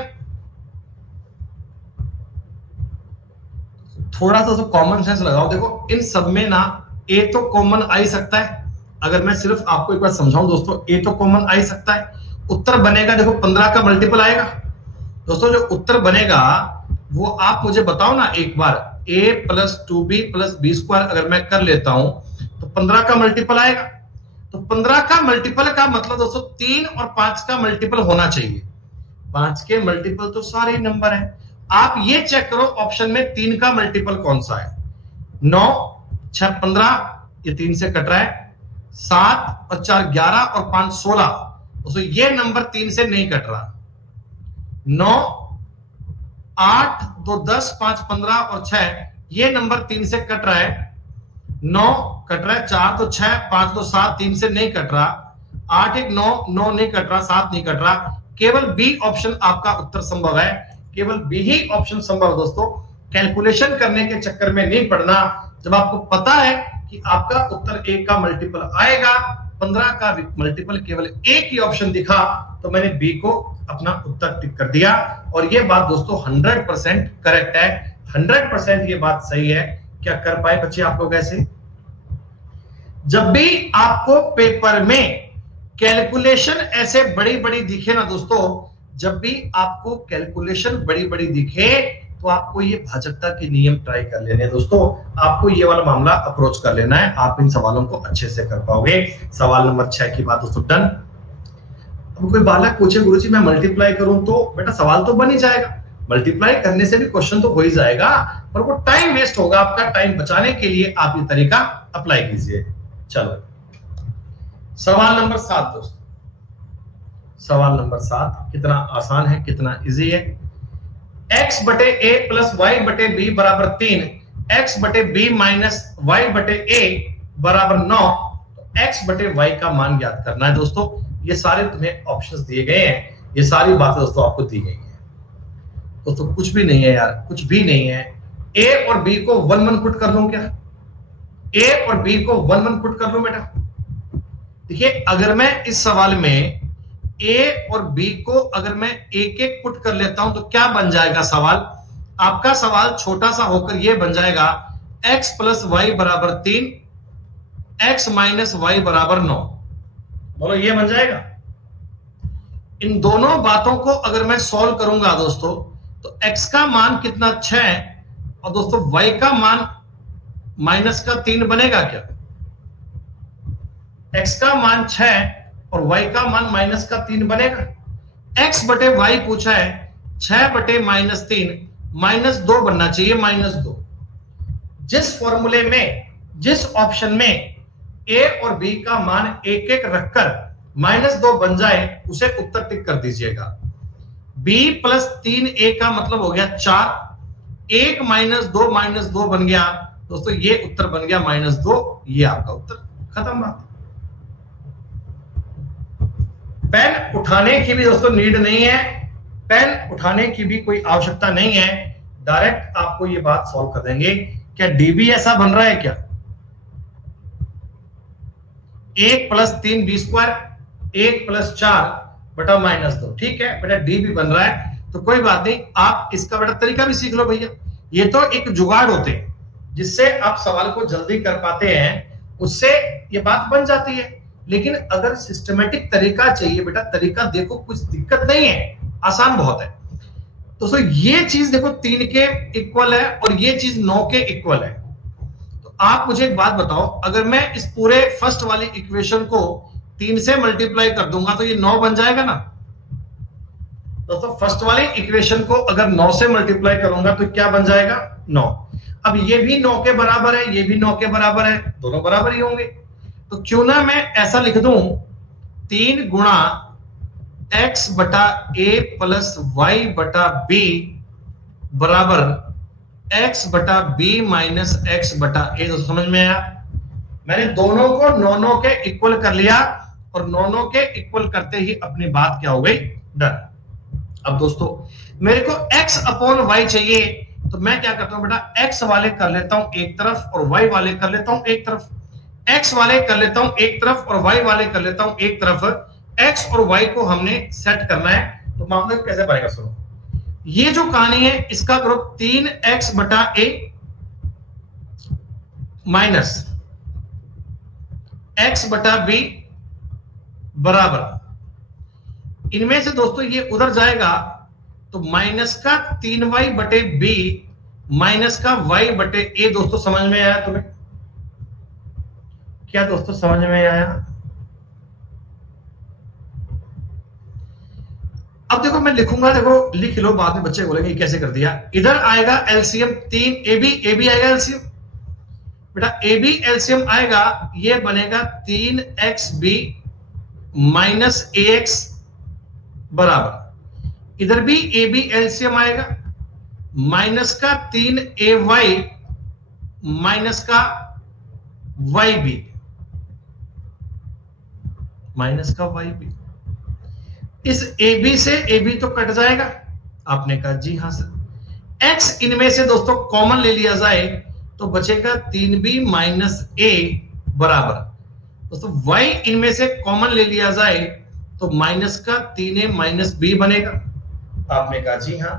थोड़ा सा तो कॉमन सेंस लगाओ। देखो इन सब में ना a तो कॉमन आ ही सकता है। अगर मैं सिर्फ आपको एक बार समझाऊं दोस्तों, a तो कॉमन आ ही सकता है। उत्तर बनेगा, देखो 15 का मल्टीपल आएगा। दोस्तों जो उत्तर बनेगा वो आप मुझे बताओ ना एक बार, a plus 2b plus b square अगर मैं कर लेता हूं तो 15 का मल्टीपल आएगा। तो 15 का मल्टीपल का मतलब दोस्तों 3 और 5 का मल्टीपल होना चाहिए। 5 के मल्टीपल तो सारे नंबर है। आप ये चेक करो ऑप्शन में 3 का मल्टीपल कौन सा है? 9 6 15, ये 3 से कट रहा है। 7 और 4 11 और 5 16, दोस्तों ये नंबर 3 से नहीं कट रहा। 9 8 2 10 5 15 और 6, ये नंबर 3 से कट रहा है। 9 कट रहा है, 4 तो 6 5 तो 7, 3 से नहीं कट रहा। 8 1 9 9 नहीं कट रहा, 7 नहीं कट रहा। केवल बी ऑप्शन आपका उत्तर संभव है, केवल बी ही ऑप्शन संभव है। दोस्तों कैलकुलेशन करने के चक्कर में नहीं पड़ना। जब आपको पता है कि आपका उत्तर 1 का मल्टीपल आएगा, 15 का मल्टीपल केवल एक ही ऑप्शन दिखा, तो मैंने बी को अपना उत्तर टिक कर दिया। और ये बात दोस्तों 100% करेक्ट है, 100% ये बात सही है। क्या कर पाए बच्चे आप लोग ऐसे? जब भी आपको पेपर में कैलकुलेशन ऐसे बड़ी बड़ी दिखे ना दोस्तों, जब भी आपको कैलकुलेशन बड़ी बड़ी दिखे तो आपको ये भाजकता के नियम ट्राई कर लेने हैं दोस्तों। आपको ये वाला मामला अप्रोच कर लेना है, आप इन सवालों को अच्छे से कर पाओगे। सवाल नंबर 6 की बात दोस्तों डन। अब कोई बालक पूछे गुरुजी मैं मल्टीप्लाई करूं, तो बेटा सवाल तो बन ही जाएगा। मल्टीप्लाई करने से भी क्वेश्चन तो हो ही जाएगा, पर वो टाइम वेस्ट होगा। आपका टाइम बचाने के लिए आप ये तरीका अप्लाई कीजिए। चलो सवाल नंबर 7 दोस्तों, सवाल नंबर 7 कितना आसान है, कितना इजी है। x बटे a प्लस y बटे b बराबर 3, x बटे b माइनस y बटे a बराबर 9, तो x बटे y का मान ज्ञात करना है। दोस्तों ये सारे तुम्हें ऑप्शंस दिए गए हैं, ये सारी बातें दोस्तों आपको दी गई हैं। दोस्तों कुछ भी नहीं है यार, कुछ भी नहीं है। a और b को 1 1 पुट कर दूं क्या? a और b को 1 1 पुट कर दूं बेटा? देखिए अगर मैं इस सवाल में a और b को अगर मैं एक एक पुट कर लेता हूं तो क्या बन जाएगा सवाल? आपका सवाल छोटा सा होकर यह बन जाएगा x प्लस वाई बराबर 3, x माइनस वाई बराबर 9। बोलो ये बन जाएगा। इन दोनों बातों को अगर मैं सॉल्व करूंगा दोस्तों तो x का मान कितना 6 और दोस्तों y का मान माइनस का 3 बनेगा क्या? x का मान 6 और y का मान माइनस का 3 बनेगा। x बटे y पूछा है, 6 बटे माइनस 3 -2 बनना चाहिए, -2। जिस फॉर्मूले में, जिस ऑप्शन में ए और बी का मान एक एक रखकर -2 बन जाए उसे उत्तर टिक कर दीजिएगा। b प्लस 3a का मतलब हो गया 4, 1 - 2 बन गया दोस्तों, ये उत्तर बन गया -2, ये आपका उत्तर, खत्म बात। पेन उठाने की भी दोस्तों नीड नहीं है, पेन उठाने की भी कोई आवश्यकता नहीं है, डायरेक्ट आपको ये बात सॉल्व कर देंगे। क्या डीबी ऐसा बन रहा है क्या? 1 + 3 b², 1 + 4 बटा -2, ठीक है बेटा, डी भी बन रहा है, तो कोई बात नहीं, आप इसका बेटा तरीका भी सीख लो भैया। ये तो एक जुगाड़ होते हैं जिससे आप सवाल को जल्दी कर पाते हैं, उससे ये बात बन जाती है। लेकिन अगर सिस्टमेटिक तरीका चाहिए बेटा, तरीका देखो, कुछ दिक्कत नहीं है, आसान बहुत है दोस्तों। ये चीज देखो 3 के इक्वल है और ये चीज 9 के इक्वल है। तो आप मुझे एक बात बताओ, अगर मैं इस पूरे फर्स्ट वाली इक्वेशन को 3 से मल्टीप्लाई कर दूंगा तो ये 9 बन जाएगा ना दोस्तों। फर्स्ट वाली इक्वेशन को अगर 9 से मल्टीप्लाई करूंगा तो क्या बन जाएगा? 9। अब ये भी 9 के बराबर है, ये भी 9 के बराबर है, दोनों बराबर ही होंगे। तो क्यों ना मैं ऐसा लिख दूं, 3 गुणा x बटा a प्लस y बटा b बराबर x बटा b माइनस x बटा a। तो समझ में आया? मैंने दोनों को 9 के इक्वल कर लिया और 9 के इक्वल करते ही अपनी बात क्या हो गई? डन। अब दोस्तों मेरे को x अपॉन y चाहिए, तो मैं क्या करता हूं बेटा, x वाले कर लेता हूं एक तरफ और y वाले कर लेता हूं एक तरफ। x वाले कर लेता हूं एक तरफ और y वाले कर लेता हूं एक तरफ। x और y को हमने सेट करना है, तो मामला कैसे बनेगा सुनो। ये जो कहानी है इसका करो 3x बटा a माइनस x बटा b बराबर, इनमें से दोस्तों ये उधर जाएगा तो माइनस का 3y बटे b माइनस का y बटे a। दोस्तों समझ में आया तुम्हें? क्या दोस्तों समझ में आया? अब देखो मैं लिखूंगा, देखो लिख लो, बाद में बच्चे बोलेंगे कैसे कर दिया। इधर आएगा एलसीएम 3 ab आएगा एलसीएम बेटा, ab एलसीएम आएगा, ये बनेगा 3xb माइनस ax बराबर, इधर भी ab एलसीएम आएगा, माइनस का 3ay माइनस का yb माइनस का yb। इस ab से ab तो कट जाएगा, आपने कहा जी हां सर। x इनमें से दोस्तों कॉमन ले लिया जाए तो बचेगा 3b माइनस a बराबर, दोस्तों y इनमें से कॉमन ले लिया जाए तो माइनस का 3a माइनस b बनेगा, आपने कहा जी हां।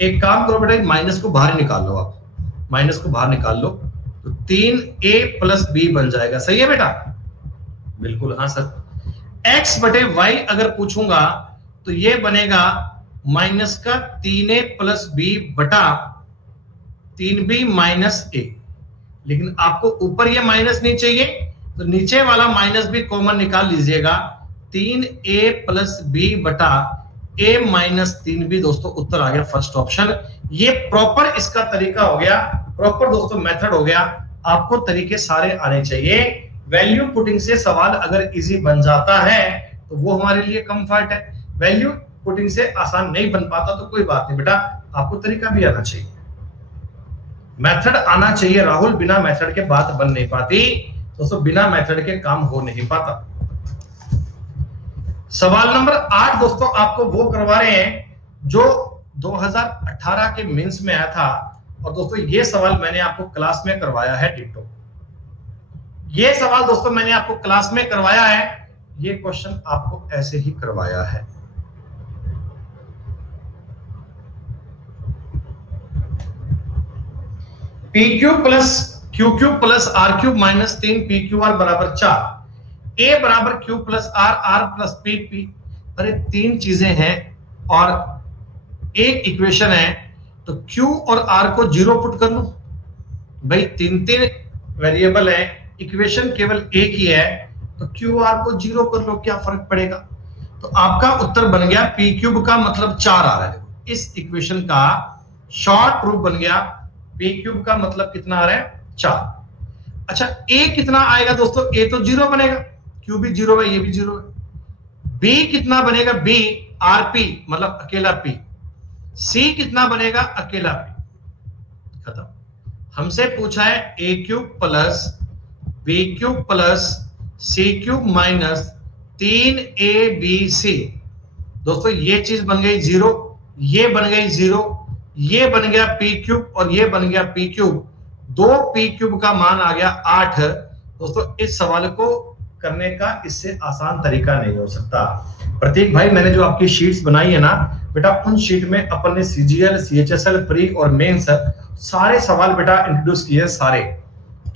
एक काम करो बेटा, माइनस को बाहर निकाल लो, आप माइनस को बाहर निकाल लो तो 3a प्लस b बन जाएगा, सही है बेटा? बिल्कुल हाँ सर। x बटे y अगर पूछूंगा तो ये बनेगा माइनस का 3a प्लस b बटा 3b माइनस a। लेकिन आपको ऊपर ये माइनस नहीं चाहिए तो नीचे वाला माइनस भी कॉमन निकाल लीजिएगा, 3a प्लस b बटा a माइनस 3b। दोस्तों उत्तर आ गया फर्स्ट ऑप्शन। ये प्रॉपर इसका तरीका हो गया, प्रॉपर दोस्तों मेथड हो गया। आपको तरीके सारे आने चाहिए। वैल्यू पुटिंग से सवाल अगर इजी बन जाता है तो वो हमारे लिए कंफर्ट है, वैल्यू पुटिंग से आसान नहीं बन पाता तो कोई बात नहीं बेटा, आपको तरीका भी आना चाहिए, मेथड आना चाहिए राहुल। बिना मेथड के बात बन नहीं पाती दोस्तों, बिना मेथड के काम हो नहीं पाता। सवाल नंबर 8 दोस्तों आपको वो करवा रहे हैं जो 2018 के मेंस में आया था, और दोस्तों ये सवाल मैंने आपको क्लास में करवाया है डिट्टो। ये सवाल दोस्तों मैंने आपको क्लास में करवाया है, ये क्वेश्चन आपको ऐसे ही करवाया है। P cube plus q cube plus r cube minus 3 p q r बराबर 4, ए बराबर q plus r, r plus p p. अरे 3 चीजें हैं और एक इक्वेशन है, तो क्यू और आर को 0 पुट कर लो भाई, 3 वेरिएबल है, इक्वेशन केवल एक ही है, तो क्यू आर को 0 कर लो, क्या फर्क पड़ेगा। तो आपका उत्तर बन गया पी क्यूब का मतलब 4 आ रहा है। इस इक्वेशन का शॉर्ट प्रूफ बन गया, पी क्यूब का मतलब कितना आ रहा है 4। अच्छा ए कितना आएगा दोस्तों, ए तो 0 बनेगा, क्यू भी 0 है, ये भी 0 है। बी कितना बनेगा, बी आरपी मतलब अकेला पी। सी कितना बनेगा, अकेला पी। खत्म। हमसे पूछा है a cube plus b cube plus c cube minus 3abc। दोस्तों ये चीज बन गई 0, ये बन गई 0, ये बन गया पी क्यूब और ये बन गया पी क्यूब। 2 पी क्यूब का मान आ गया 8। दोस्तों इस सवाल को करने का इससे आसान तरीका नहीं हो सकता। प्रतीक भाई मैंने जो आपकी शीट्स बनाई है ना बेटा, उन शीट में अपन ने सीजीएल, सीएचएसएल, प्री और मेंस सारे सवाल बेटा इंट्रोड्यूस किए, सारे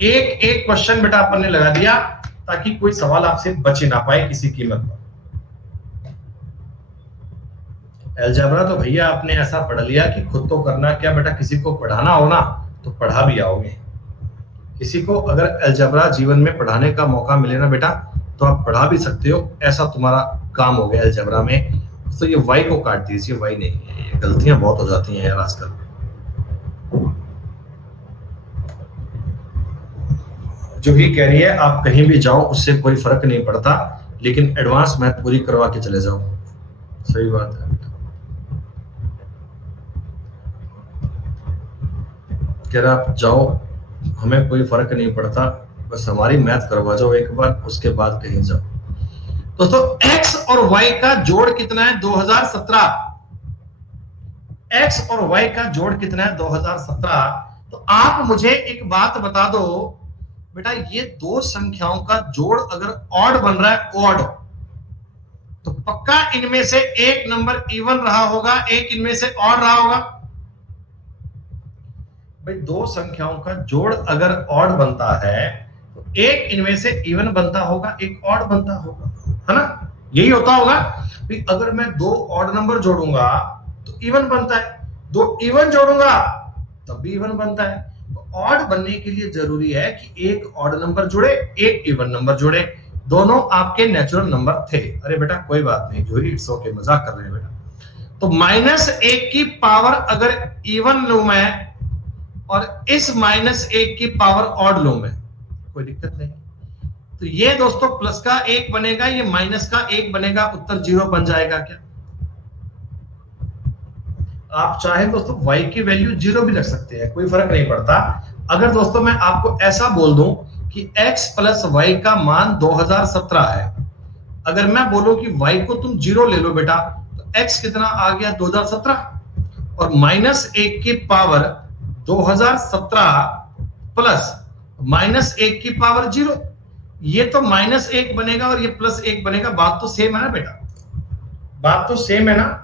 एक एक क्वेश्चन बेटा अपन ने लगा दिया ताकि कोई सवाल आपसे बच ना पाए किसी कीमत पर। अलजेब्रा तो भैया आपने ऐसा पढ़ लिया कि खुद तो करना क्या बेटा, किसी को पढ़ाना हो ना तो पढ़ा भी आओगे। किसी को अगर अलजेब्रा जीवन में पढ़ाने का मौका मिले ना बेटा तो आप पढ़ा भी सकते हो, ऐसा तुम्हारा काम हो गया अलजेब्रा में। तो ये वाई को काट दीजिए, वाई नहीं है, ये गलतियां बहुत हो जाती हैं यार आजकल। जो भी कह रही है आप कहीं भी जाओ उससे कोई फर्क नहीं पड़ता, लेकिन एडवांस मैथ पूरी करवा के चले जाओ। सही बात है। कह रहा आप जाओ, हमें कोई फर्क नहीं पड़ता, बस हमारी मैथ करवा जाओ एक बार, उसके बाद कहीं जाओ। दोस्तों x और y का जोड़ कितना है 2017। x और y का जोड़ कितना है 2017। तो आप मुझे एक बात बता दो बेटा, ये दो संख्याओं का जोड़ अगर ऑड बन रहा है, ऑड, तो पक्का इनमें से एक नंबर इवन रहा होगा, एक इनमें से ऑड रहा होगा। भाई दो संख्याओं का जोड़ अगर ऑड बनता है तो एक इनमें से इवन बनता होगा, एक ऑड बनता होगा, है ना, यही होता होगा। भाई अगर मैं दो ऑड नंबर जोड़ूंगा तो इवन बनता है, दो इवन जोड़ूंगा तब भी इवन बनता है। तो ऑड बनने के लिए जरूरी है कि एक ऑड नंबर जुड़े, एक इवन नंबर जुड़े, दोनों आपके नेचुरल नंबर थे। अरे बेटा कोई बात नहीं जोरी, इट्स ओके, मजाक कर रहे हैं बेटा। तो -1 की पावर अगर इवन लूं मैं और इस -1 की पावर ऑड लूं मैं, कोई दिक्कत नहीं। तो ये दोस्तों प्लस का 1 बनेगा, ये माइनस का 1 बनेगा, उत्तर 0 बन जाएगा क्या? आप चाहें दोस्तों y की वैल्यू 0 भी रख सकते हैं, कोई फर्क नहीं पड़ता। अगर दोस्तों मैं आपको ऐसा बोल दूं कि x प्लस y का मान 2017 है, अगर मैं बोलूं कि y को तुम 0 ले लो बेटा, तो x कितना आ गया 2017 और -1 की पावर 2017 प्लस -1 की पावर 0, ये तो -1 बनेगा और ये +1 बनेगा। बात तो सेम है ना बेटा, बात तो सेम है ना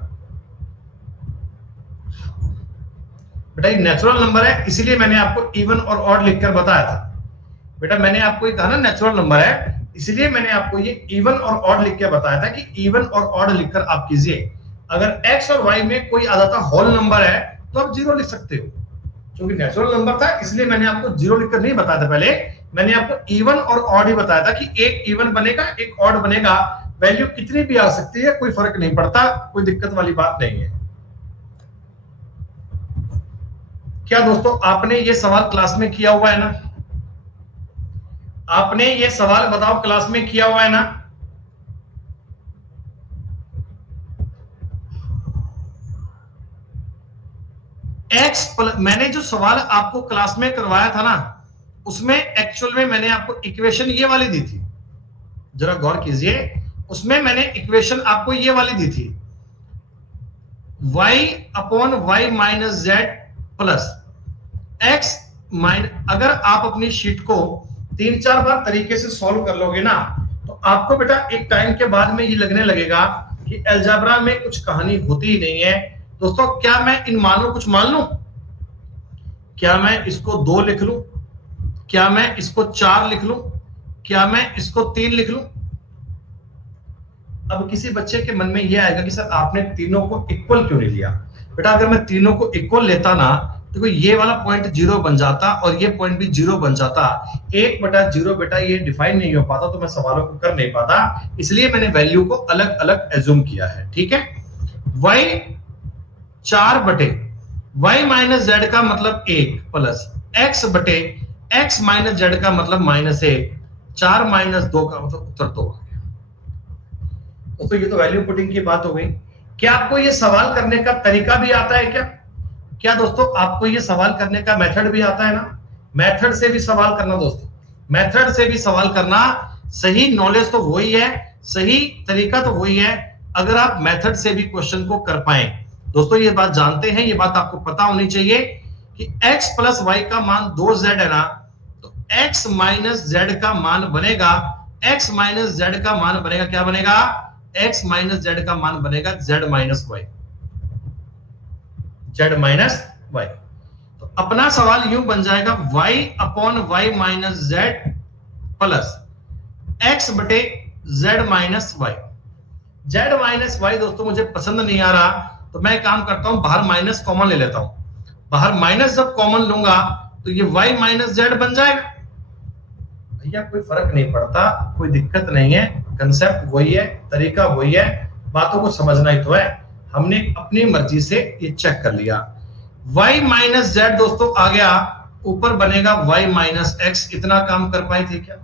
बेटा। ये नेचुरल नंबर है, इसीलिए मैंने आपको इवन और ऑड लिखकर बताया था बेटा। मैंने आपको ये कहा ना नेचुरल नंबर है, इसलिए मैंने आपको ये इवन और ऑड लिख के बताया था कि इवन और ऑड लिखकर आप कीजिए। अगर x और y में कोई आ जाता होल नंबर है तो आप 0 लिख सकते हो, क्योंकि नेचुरल नंबर था इसलिए मैंने आपको 0 लिखकर नहीं बताया था। पहले मैंने आपको इवन और ऑड ही बताया था कि एक इवन बनेगा, एक ऑड बनेगा, वैल्यू कितनी भी आ सकती है, कोई फर्क नहीं पड़ता, कोई दिक्कत वाली बात नहीं है। क्या दोस्तों आपने ये सवाल क्लास में किया हुआ है ना? आपने ये सवाल बताओ क्लास में किया हुआ है ना? मैंने जो सवाल आपको क्लास में करवाया था ना, उसमें एक्चुअल में मैंने आपको इक्वेशन ये वाली दी थी, जरा गौर कीजिए। उसमें मैंने इक्वेशन आपको ये वाली दी थी, y/y minus z plus x minus. अगर आप अपनी शीट को 3-4 बार तरीके से सॉल्व कर लोगे ना, तो आपको बेटा एक टाइम के बाद में ये लगने लगेगा कि अलजेब्रा में कुछ कहानी होती ही नहीं है। दोस्तों क्या मैं इन मानों कुछ मान लूं? क्या मैं इसको 2 लिख लूं? क्या मैं इसको 4 लिख लूं? क्या मैं इसको 3 लिख लूं? अब किसी बच्चे के मन में यह आएगा कि सर आपने तीनों को इक्वल क्यों नहीं लिया? बेटा अगर मैं तीनों को इक्वल लेता ना, तो ये वाला पॉइंट 0 बन जाता और ये पॉइंट भी 0 बन जाता। 1/0 बेटा ये डिफाइन नहीं हो पाता, तो मैं सवालों को कर नहीं पाता, इसलिए मैंने वैल्यू को अलग अलग एज्यूम किया है। ठीक है, y 4 बटे y माइनस जेड का मतलब 1 प्लस x बटे x माइनस जेड का मतलब -1, 4 माइनस 2 का मतलब उत्तर 2 आ गया। दोस्तों ये तो वैल्यू पुटिंग की बात हो गई। क्या आपको ये सवाल करने का तरीका भी आता है क्या? क्या दोस्तों आपको ये सवाल करने का मेथड भी आता है ना? मेथड से भी सवाल करना दोस्तों, मेथड से भी सवाल करना। सही नॉलेज तो वही है, सही तरीका तो वही है, अगर आप मेथड से भी क्वेश्चन को कर पाए। दोस्तों ये बात जानते हैं, ये बात आपको पता होनी चाहिए कि x प्लस वाई का मान 2z है ना, तो x माइनस जेड का मान बनेगा, x माइनस जेड का मान बनेगा, क्या बनेगा? x माइनस जेड का मान बनेगा z minus y, z minus y. तो अपना सवाल यूं बन जाएगा y upon y minus z plus x बटे z minus y. z minus y दोस्तों मुझे पसंद नहीं आ रहा, तो मैं काम करता हूं बाहर माइनस कॉमन ले लेता हूं। बाहर माइनस जब कॉमन लूंगा तो ये y माइनस जेड बन जाएगा। भैया कोई फर्क नहीं पड़ता, कोई दिक्कत नहीं है, कंसेप्ट वही है, तरीका वही है, बातों को समझना ही तो है। हमने अपनी मर्जी से ये चेक कर लिया। y माइनस जेड दोस्तों आ गया, ऊपर बनेगा y माइनस एक्स। इतना काम कर पाए थे क्या?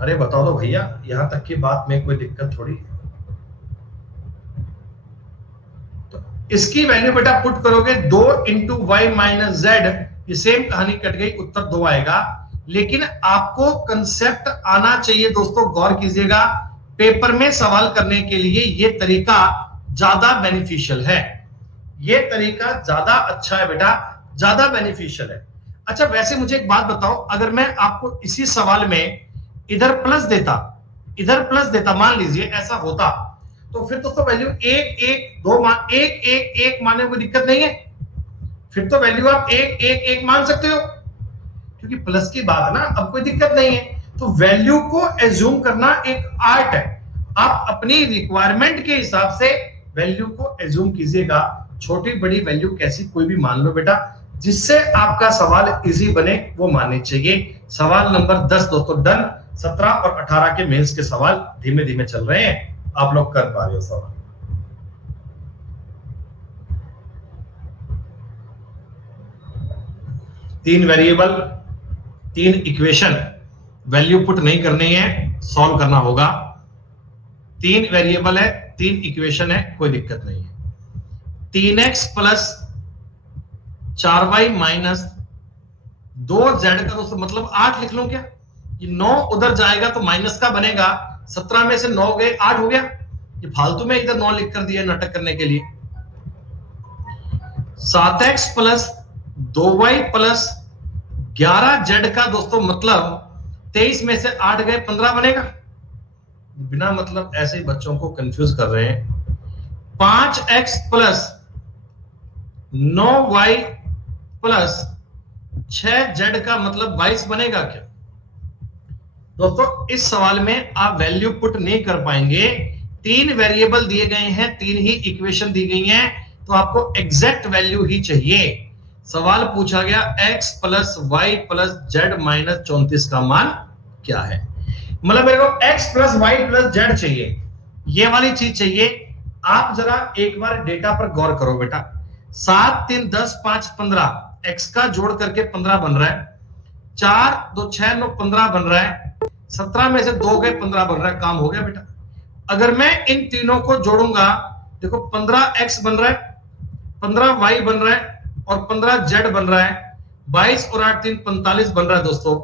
अरे बता दो भैया, यहां तक की बात में कोई दिक्कत थोड़ी है। तो इसकी वैल्यू बेटा पुट करोगे 2 इंटू वाई माइनस जेड, ये सेम कहानी कट गई, उत्तर 2 आएगा। लेकिन आपको कंसेप्ट आना चाहिए दोस्तों, गौर कीजिएगा। पेपर में सवाल करने के लिए ये तरीका ज्यादा बेनिफिशियल है, ये तरीका ज्यादा अच्छा है बेटा, ज्यादा बेनिफिशियल है। अच्छा वैसे मुझे एक बात बताओ, अगर मैं आपको इसी सवाल में इधर प्लस देता, इधर प्लस देता, मान लीजिए ऐसा होता, तो फिर दोस्तों वैल्यू 1 1 2 मान 1 1 1 मानने में कोई दिक्कत नहीं है। फिर तो वैल्यू आप 1 1 1 मान सकते हो, क्योंकि प्लस की बात ना, अब कोई दिक्कत नहीं है। तो वैल्यू को एज्यूम करना एक आर्ट है, आप अपनी रिक्वायरमेंट के हिसाब से वैल्यू को एज्यूम कीजिएगा। छोटी बड़ी वैल्यू कैसी कोई भी मान लो बेटा, जिससे आपका सवाल इजी बने वो माननी चाहिए। सवाल नंबर 10 दोस्तों डन। 17 और 18 के मेंस के सवाल धीमे धीमे चल रहे हैं, आप लोग कर पा रहे हो सवाल। तीन वेरिएबल, तीन इक्वेशन, वैल्यू पुट नहीं करनी है, सॉल्व करना होगा। 3 वेरिएबल है, 3 इक्वेशन है, कोई दिक्कत नहीं है। 3x plus 4y minus 2z का दोस्तों मतलब 8 लिख लो क्या? ये 9 उधर जाएगा तो माइनस का बनेगा, 17 में से 9 गए 8 हो गया। ये फालतू में इधर 9 लिख कर दिया नाटक करने के लिए। 7x plus 2y plus 11z का दोस्तों मतलब 23 में से 8 गए 15 बनेगा। बिना मतलब ऐसे ही बच्चों को कंफ्यूज कर रहे हैं। 5x plus 9y plus 6z का मतलब 22 बनेगा क्या? दोस्तों इस सवाल में आप वैल्यू पुट नहीं कर पाएंगे। 3 वेरिएबल दिए गए हैं, 3 ही इक्वेशन दी गई हैं, तो आपको एग्जैक्ट वैल्यू ही चाहिए। सवाल पूछा गया x plus y plus z minus 34 का मान क्या है? मतलब मेरे को x plus y plus z चाहिए, ये वाली चीज चाहिए। आप जरा एक बार डेटा पर गौर करो बेटा। 7 3 10 5 15, x का जोड़ करके 15 बन रहा है। 4 2 6 9 15 बन रहा है। 17 में से 2 गए 15 बन रहा है, काम हो गया बेटा। अगर मैं इन तीनों को जोड़ूंगा, देखो 15x बन रहा है, 15y बन रहा है और 15z बन रहा है। 22 और 8 3 45 बन रहा है दोस्तों।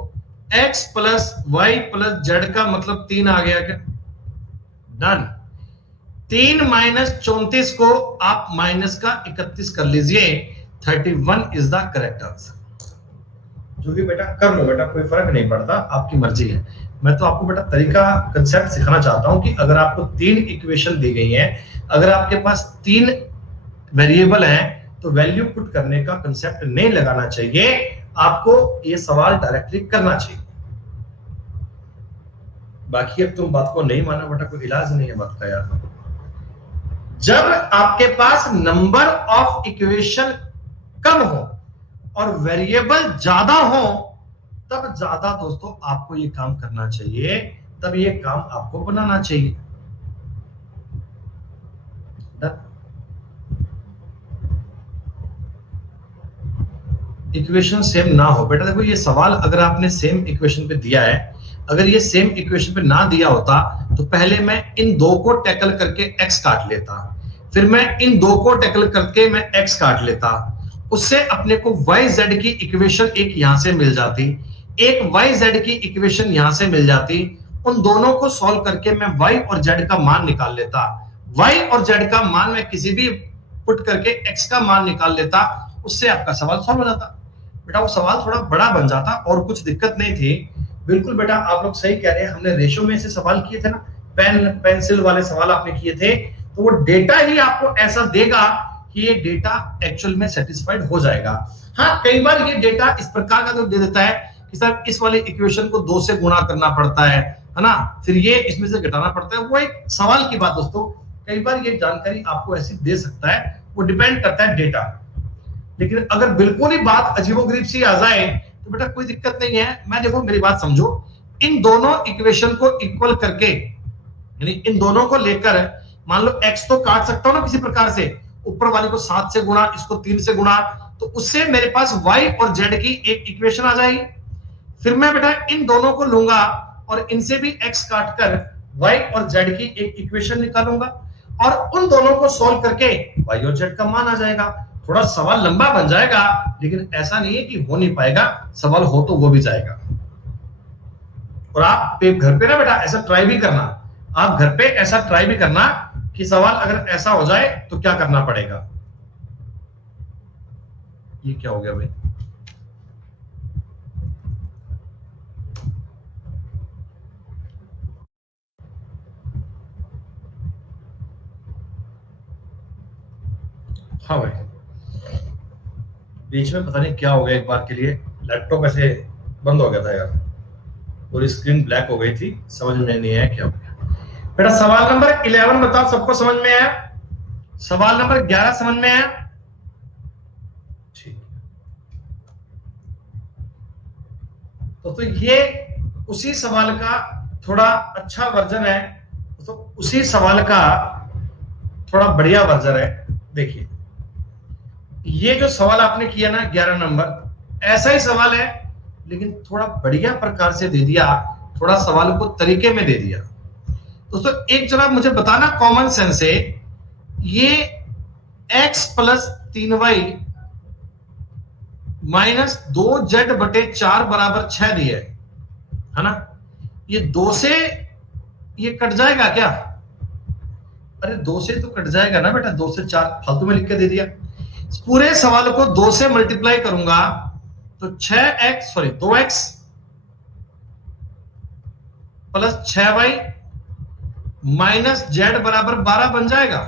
x plus y plus z का मतलब 3 आ गया क्या? डन। 3 माइनस 34 को आप माइनस का 31 कर लीजिए, 31 इज द करेक्ट आंसर। जो भी बेटा कर लो बेटा, कोई फर्क नहीं पड़ता, आपकी मर्जी है। मैं तो आपको बेटा तरीका कंसेप्ट सिखाना चाहता हूं कि अगर आपको 3 इक्वेशन दी गई हैं, अगर आपके पास 3 वेरिएबल हैं, तो वैल्यू पुट करने का कंसेप्ट नहीं लगाना चाहिए, आपको ये सवाल डायरेक्टली करना चाहिए। बाकी अब तुम बात को नहीं माना बेटा, कोई इलाज नहीं है बात का यार। जब आपके पास नंबर ऑफ इक्वेशन कम हो और वेरिएबल ज्यादा हो, तब ज्यादा दोस्तों आपको ये काम करना चाहिए, तब ये काम आपको बनाना चाहिए। इक्वेशन सेम ना हो। बेटा देखो, ये सवाल अगर आपने सेम इक्वेशन पे दिया है, अगर ये सेम इक्वेशन पे ना दिया होता तो पहले मैं इन दो को टैकल करके x काट लेता, फिर मैं इन दो को टैकल करके मैं x काट लेता, उससे अपने को yz की इक्वेशन एक यहां से मिल जाती, एक yz की इक्वेशन यहां से मिल जाती, उन दोनों को सॉल्व करके मैं y और z का मान निकाल लेता, y और z का मान मैं किसी भी पुट करके x का मान निकाल लेता, उससे आपका सवाल सॉल्व हो जाता। बेटा वो सवाल थोड़ा बड़ा बन जाता और कुछ दिक्कत नहीं थी। बिल्कुल बेटा आप लोग सही कह रहे हैं, हमने रेशो में से सवाल किए थे ना, पेन पेंसिल वाले सवाल आपने किए थे, तो वो डेटा ही आपको ऐसा देगा कि ये डेटा एक्चुअल में सेटिस्फाइड हो जाएगा। हाँ, कई बार ये डेटा इस प्रकार का तो दे देता है कि सर इस वाले इक्वेशन को 2 से गुणा करना पड़ता है ना, फिर ये इसमें से घटाना पड़ता है, वो एक सवाल की बात दोस्तों, कई बार ये जानकारी आपको ऐसी दे सकता है, वो डिपेंड करता है डेटा। लेकिन अगर बिल्कुल ही बात अजीबोगरीब सी आ जाए तो बेटा कोई दिक्कत नहीं है। मैं देखो मेरी बात समझो, इन दोनों इक्वेशन को इक्वल करके, यानी इन दोनों को लेकर मान लो x तो काट सकता हूं ना किसी प्रकार से, ऊपर वाली को 7 से गुणा, इसको 3 से गुणा, तो उससे मेरे पास y और z की एक इक्वेशन आ जाएगी। फिर मैं बेटा इन दोनों को लूंगा और इनसे भी x काट कर y और z की एक इक्वेशन निकालूंगा और उन दोनों को सॉल्व करके y और z का मान आ जाएगा। थोड़ा सवाल लंबा बन जाएगा, लेकिन ऐसा नहीं है कि हो नहीं पाएगा, सवाल हो तो वो भी जाएगा। और आप घर पे ना बेटा ऐसा ट्राई भी करना, आप घर पे ऐसा ट्राई भी करना कि सवाल अगर ऐसा हो जाए तो क्या करना पड़ेगा। ये क्या हो गया भाई? हाँ भाई, बीच में पता नहीं क्या हो गया, एक बार के लिए लैपटॉप ऐसे बंद हो गया था यार, पूरी स्क्रीन ब्लैक हो गई थी, समझ में नहीं आया क्या हो गया। बेटा सवाल नंबर 11 बताओ, सबको समझ में आया? सवाल नंबर 11 समझ में आया? ठीक, तो ये उसी सवाल का थोड़ा अच्छा वर्जन है, तो उसी सवाल का थोड़ा बढ़िया वर्जन है। देखिए ये जो सवाल आपने किया ना 11 नंबर, ऐसा ही सवाल है लेकिन थोड़ा बढ़िया प्रकार से दे दिया, थोड़ा सवाल को तरीके में दे दिया। दोस्तों एक जरा मुझे बताना कॉमन सेंस से, ये x plus 3y minus 2z बटे 4 बराबर 6 दिए है ना, ये 2 से ये कट जाएगा क्या? अरे 2 से तो कट जाएगा ना बेटा, 2 से 4 फालतू में लिख के दे दिया। पूरे सवाल को 2 से मल्टीप्लाई करूंगा तो 2x plus 6y minus z बराबर 12 बन जाएगा।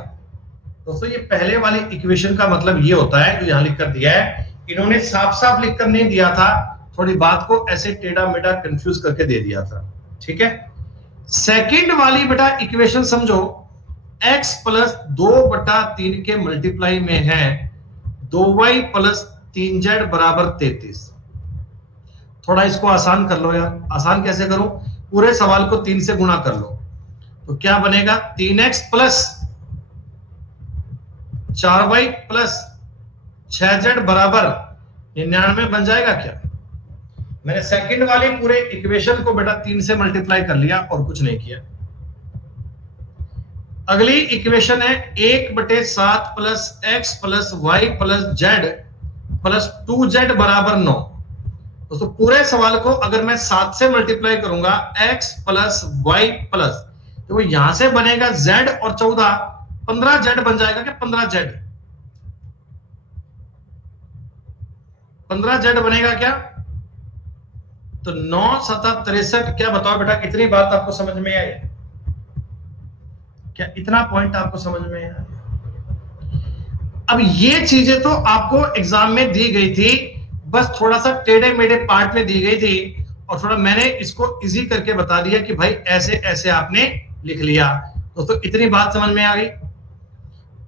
दोस्तों ये पहले वाली इक्वेशन का मतलब ये होता है जो यहां लिख कर दिया है, इन्होंने साफ साफ लिख कर नहीं दिया था, थोड़ी बात को ऐसे टेढ़ा मेढ़ा कंफ्यूज करके दे दिया था। ठीक है, सेकंड वाली बेटा इक्वेशन समझो, x प्लस 2/3 के मल्टीप्लाई में है 2y प्लस 3z बराबर 33। थोड़ा इसको आसान कर लो यार, आसान कैसे करो, पूरे सवाल को 3 से गुणा कर लो तो क्या बनेगा, 3x plus 4y plus 6z बराबर 99 बन जाएगा क्या? मैंने सेकंड वाले पूरे इक्वेशन को बेटा 3 से मल्टीप्लाई कर लिया और कुछ नहीं किया। अगली इक्वेशन है 1/7 plus x plus y plus z plus 2z बराबर 9। दोस्तों पूरे सवाल को अगर मैं 7 से मल्टीप्लाई करूंगा x प्लस y प्लस, तो वो यहां से बनेगा z और 14 15z बन जाएगा क्या? 15z बनेगा क्या? तो 9 7 63। क्या बताओ बेटा, इतनी बात आपको समझ में आई? क्या इतना पॉइंट आपको समझ में आया? अब ये चीजें तो आपको एग्जाम में दी गई थी, बस थोड़ा सा टेढ़े मेढ़े पार्ट में दी गई थी और थोड़ा मैंने इसको इजी करके बता दिया कि भाई ऐसे ऐसे आपने लिख लिया। दोस्तों इतनी बात समझ में आ गई।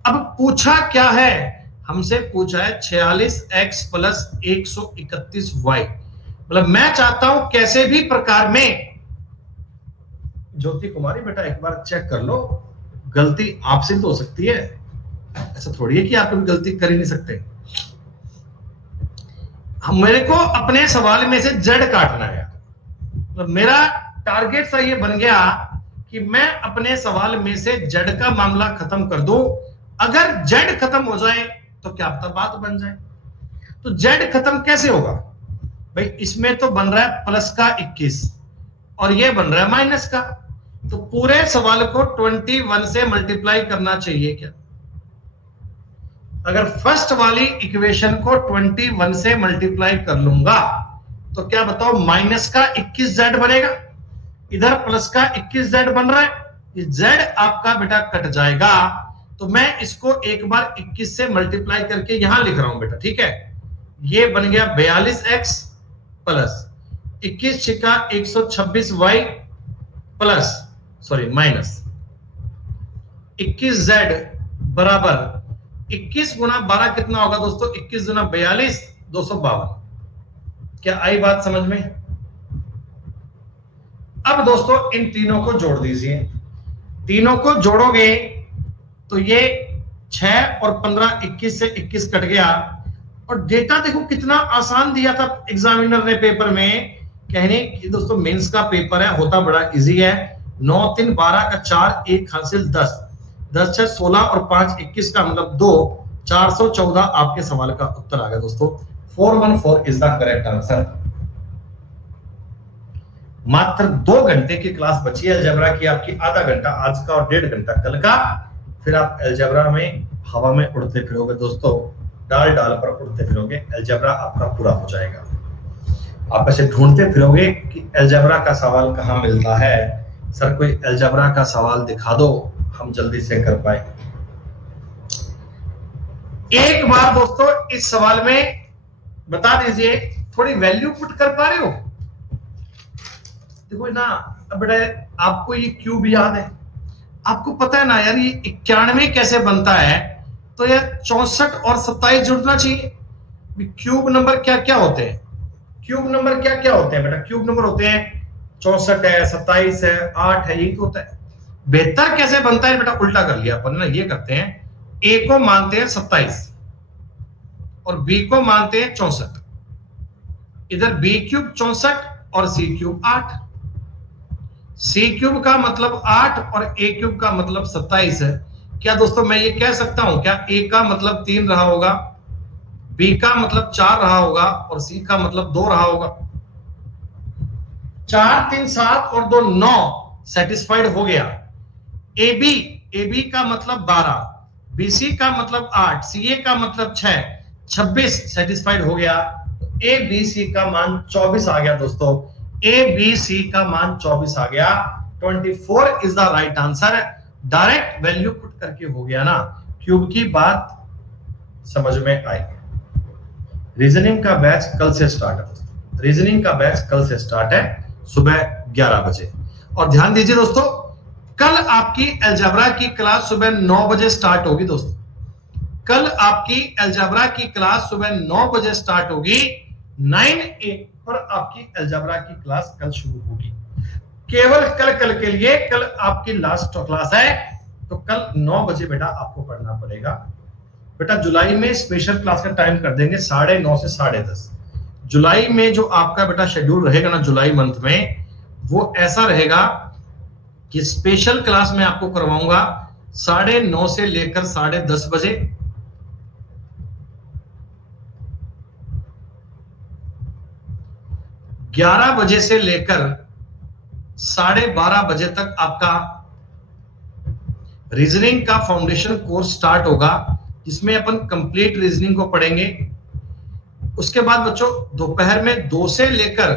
अब पूछा क्या है, हमसे पूछा है 46x प्लस 131y। मतलब मैं चाहता हूं कैसे भी प्रकार में, ज्योति कुमारी बेटा एक बार चेक कर लो, गलती आपसे तो हो सकती है, ऐसा थोड़ी है कि आप कभी गलती कर ही नहीं सकते। मेरे को अपने सवाल में से जेड काटना है, तो मेरा टारगेट सा ये बन गया कि मैं अपने सवाल में से जेड का मामला खत्म कर दूं। अगर जेड खत्म हो जाए तो क्या पता बात बन जाए। तो जेड खत्म कैसे होगा भाई, इसमें तो बन रहा है प्लस का 21 और ये बन रहा है माइनस का, तो पूरे सवाल को 21 से मल्टीप्लाई करना चाहिए क्या। अगर फर्स्ट वाली इक्वेशन को 21 से मल्टीप्लाई कर लूंगा तो क्या बताओ, माइनस का 21z बनेगा, इधर प्लस का 21z बन रहा है, ये z आपका बेटा कट जाएगा। तो मैं इसको एक बार 21 से मल्टीप्लाई करके यहां लिख रहा हूं बेटा, ठीक है। ये बन गया 42x plus 21 छिका 126y plus minus 21z बराबर 21 गुना 12 कितना होगा दोस्तों, 21 गुना 42 252। क्या आई बात समझ में। अब दोस्तों इन तीनों को जोड़ दीजिए, तीनों को जोड़ोगे तो ये 6 और 15 21 से 21 कट गया। और डेटा देखो कितना आसान दिया था एग्जामिनर ने पेपर में, कहने कि दोस्तों मेंस का पेपर है, होता बड़ा इजी है। 9 3 12 का 4 1 हासिल 10 10 6 16 और 5 21 का मतलब 2 414 आपके सवाल का उत्तर आ गया दोस्तों। 414 इज द करेक्ट आंसर। मात्र 2 घंटे की क्लास बची है अलजेब्रा की आपकी, आधा घंटा आज का और 1.5 घंटा कल का। फिर आप अलजेब्रा में हवा में उड़ते फिरोगे दोस्तों, डाल डाल पर उड़ते फिरोगे, अलजेब्रा आपका पूरा हो जाएगा। आप ऐसे ढूंढते फिरोगे कि अलजेब्रा का सवाल कहां मिलता है, सर कोई अलजेब्रा का सवाल दिखा दो हम जल्दी से कर पाए। एक बार दोस्तों इस सवाल में बता दीजिए, थोड़ी वैल्यू पुट कर पा रहे हो। देखो ना, अब बेटा आपको ये क्यूब याद है, आपको पता है ना यार ये 91 कैसे बनता है, तो यार 64 और 27 जुड़ना चाहिए। क्यूब नंबर क्या क्या होते हैं, क्यूब नंबर क्या क्या होते हैं बेटा, क्यूब नंबर होते हैं 64 है 27 है 8 है, यही तो होता है। 72 कैसे बनता है बेटा, उल्टा कर लिया अपन ना, ये करते हैं ए को मानते हैं 27 और बी को मानते हैं 64, इधर बी क्यूब 64 और सी क्यूब 8, सी क्यूब का मतलब 8 और ए क्यूब का मतलब 27 है। क्या दोस्तों मैं ये कह सकता हूं क्या ए का मतलब 3 रहा होगा, बी का मतलब 4 रहा होगा और सी का मतलब 2 रहा होगा। 4 3 7 और 2 9 सेटिस्फाइड हो गया। ए बी का मतलब 12, बीसी का मतलब 8, सीए का मतलब 6 26 सेटिस्फाइड हो गया। ए बी सी का मान 24 आ गया दोस्तों, ए बी सी का मान 24 आ गया। 24 is the right answer. Direct value put करके हो गया ना, क्यूब की बात समझ में आई। रीजनिंग का बैच कल से स्टार्ट है, रीजनिंग का बैच कल से स्टार्ट है सुबह 11 बजे। और ध्यान दीजिए दोस्तों, कल आपकी अलजेब्रा की क्लास सुबह 9 बजे स्टार्ट होगी दोस्तों, कल आपकी अलजेब्रा की क्लास सुबह 9 बजे स्टार्ट होगी। 9 पर आपकी अलजेब्रा की क्लास कल शुरू होगी, केवल कल के लिए। कल आपकी लास्ट क्लास है, तो कल 9 बजे बेटा आपको पढ़ना पड़ेगा। बेटा जुलाई में स्पेशल क्लास का टाइम कर देंगे 9:30 से 10:30। जुलाई में जो आपका बेटा शेड्यूल रहेगा ना जुलाई मंथ में, वो ऐसा रहेगा कि स्पेशल क्लास में आपको करवाऊंगा 9:30 से लेकर 10:30 बजे, 11 बजे से लेकर 12:30 बजे तक आपका रीजनिंग का फाउंडेशन कोर्स स्टार्ट होगा, जिसमें अपन कंप्लीट रीजनिंग को पढ़ेंगे। उसके बाद बच्चों दोपहर में 2 से लेकर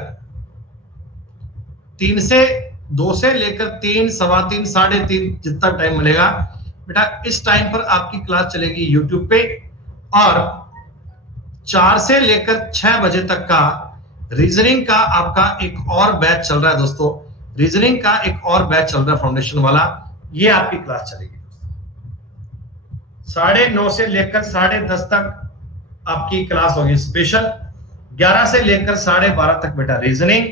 3 सवा 3 3:30 जितना टाइम मिलेगा बेटा, इस टाइम पर आपकी क्लास चलेगी यूट्यूब पे। और 4 से लेकर 6 बजे तक का रीजनिंग का आपका एक और बैच चल रहा है दोस्तों, रीजनिंग का एक और बैच चल रहा है फाउंडेशन वाला, ये आपकी क्लास चलेगी। 9:30 से लेकर 10:30 तक आपकी क्लास होगी स्पेशल, 11 से लेकर 12:30 तक बेटा रीजनिंग,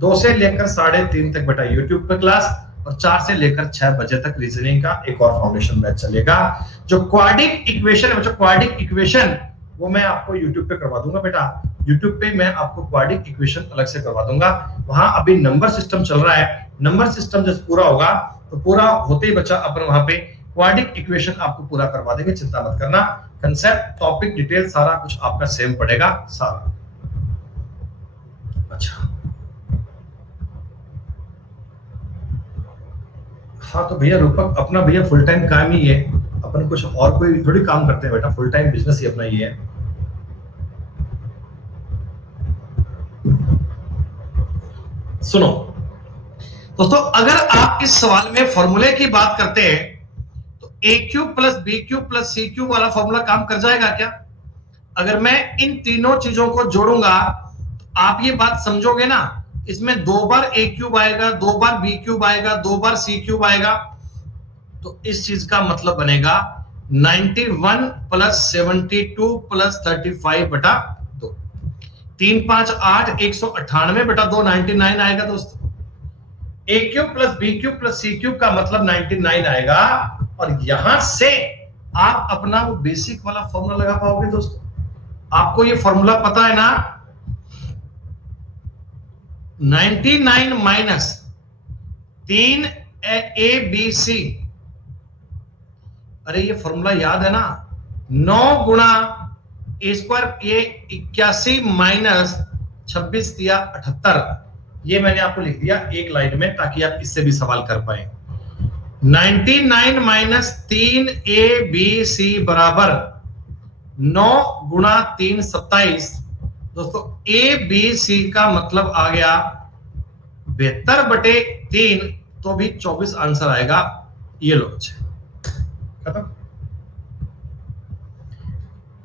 2 से लेकर 3:30 तक बेटा यूट्यूब पे क्लास, और 4 से लेकर 6 बजे तक रीजनिंग का एक और फाउंडेशन बैच चलेगा। जो क्वाड्रिक इक्वेशन है बच्चों, क्वाड्रिक इक्वेशन वो मैं आपको यूट्यूब पे करवा दूंगा बेटा, YouTube पे मैं आपको क्वाड्रेटिक इक्वेशन अलग से करवा दूंगा। वहां अभी नंबर सिस्टम चल रहा है, नंबर सिस्टम जब पूरा होगा तो पूरा होते ही बच्चा अपन वहां पे क्वाड्रेटिक इक्वेशन आपको पूरा करवा देंगे, चिंता मत करना। कंसेप्ट, टॉपिक, डिटेल सारा कुछ आपका सेम पड़ेगा सारा। अच्छा हाँ, तो भैया रूपक अपना भैया फुल टाइम काम ही है, अपन कुछ और कोई थोड़ी काम करते हैं बेटा, फुल टाइम बिजनेस ही अपना ये है। सुनो दोस्तों, अगर आप इस सवाल में फॉर्मूले की बात करते हैं तो a cube plus b cube plus c cube वाला फॉर्मूला काम कर जाएगा क्या? अगर मैं इन तीनों चीजों को जोड़ूंगा तो आप ये बात समझोगे ना, इसमें 2 बार ए क्यूब आएगा, 2 बार बी क्यूब आएगा, 2 बार सी क्यूब आएगा, तो इस चीज का मतलब बनेगा 91 प्लस 72 प्लस 35 बटा 2, 3 5 8 198 बटा 2 99 आएगा दोस्तों। A cube plus b cube plus c cube का मतलब 99 आएगा, और यहां से आप अपना वो बेसिक वाला फॉर्मूला लगा पाओगे दोस्तों। आपको ये फॉर्मूला पता है ना, 99 माइनस 3 ए बी सी, अरे ये फॉर्मूला याद है ना, 9 गुणा ए स्क्वायर ये 81 माइनस 26 दिया 78, ये मैंने आपको लिख दिया एक लाइन में ताकि आप इससे भी सवाल कर पाए। 99 माइनस 3 ए बी सी बराबर 9 गुणा 3 27। दोस्तों ए बी सी का मतलब आ गया 72 बटे 3, तो भी 24 आंसर आएगा। ये लो खत्म।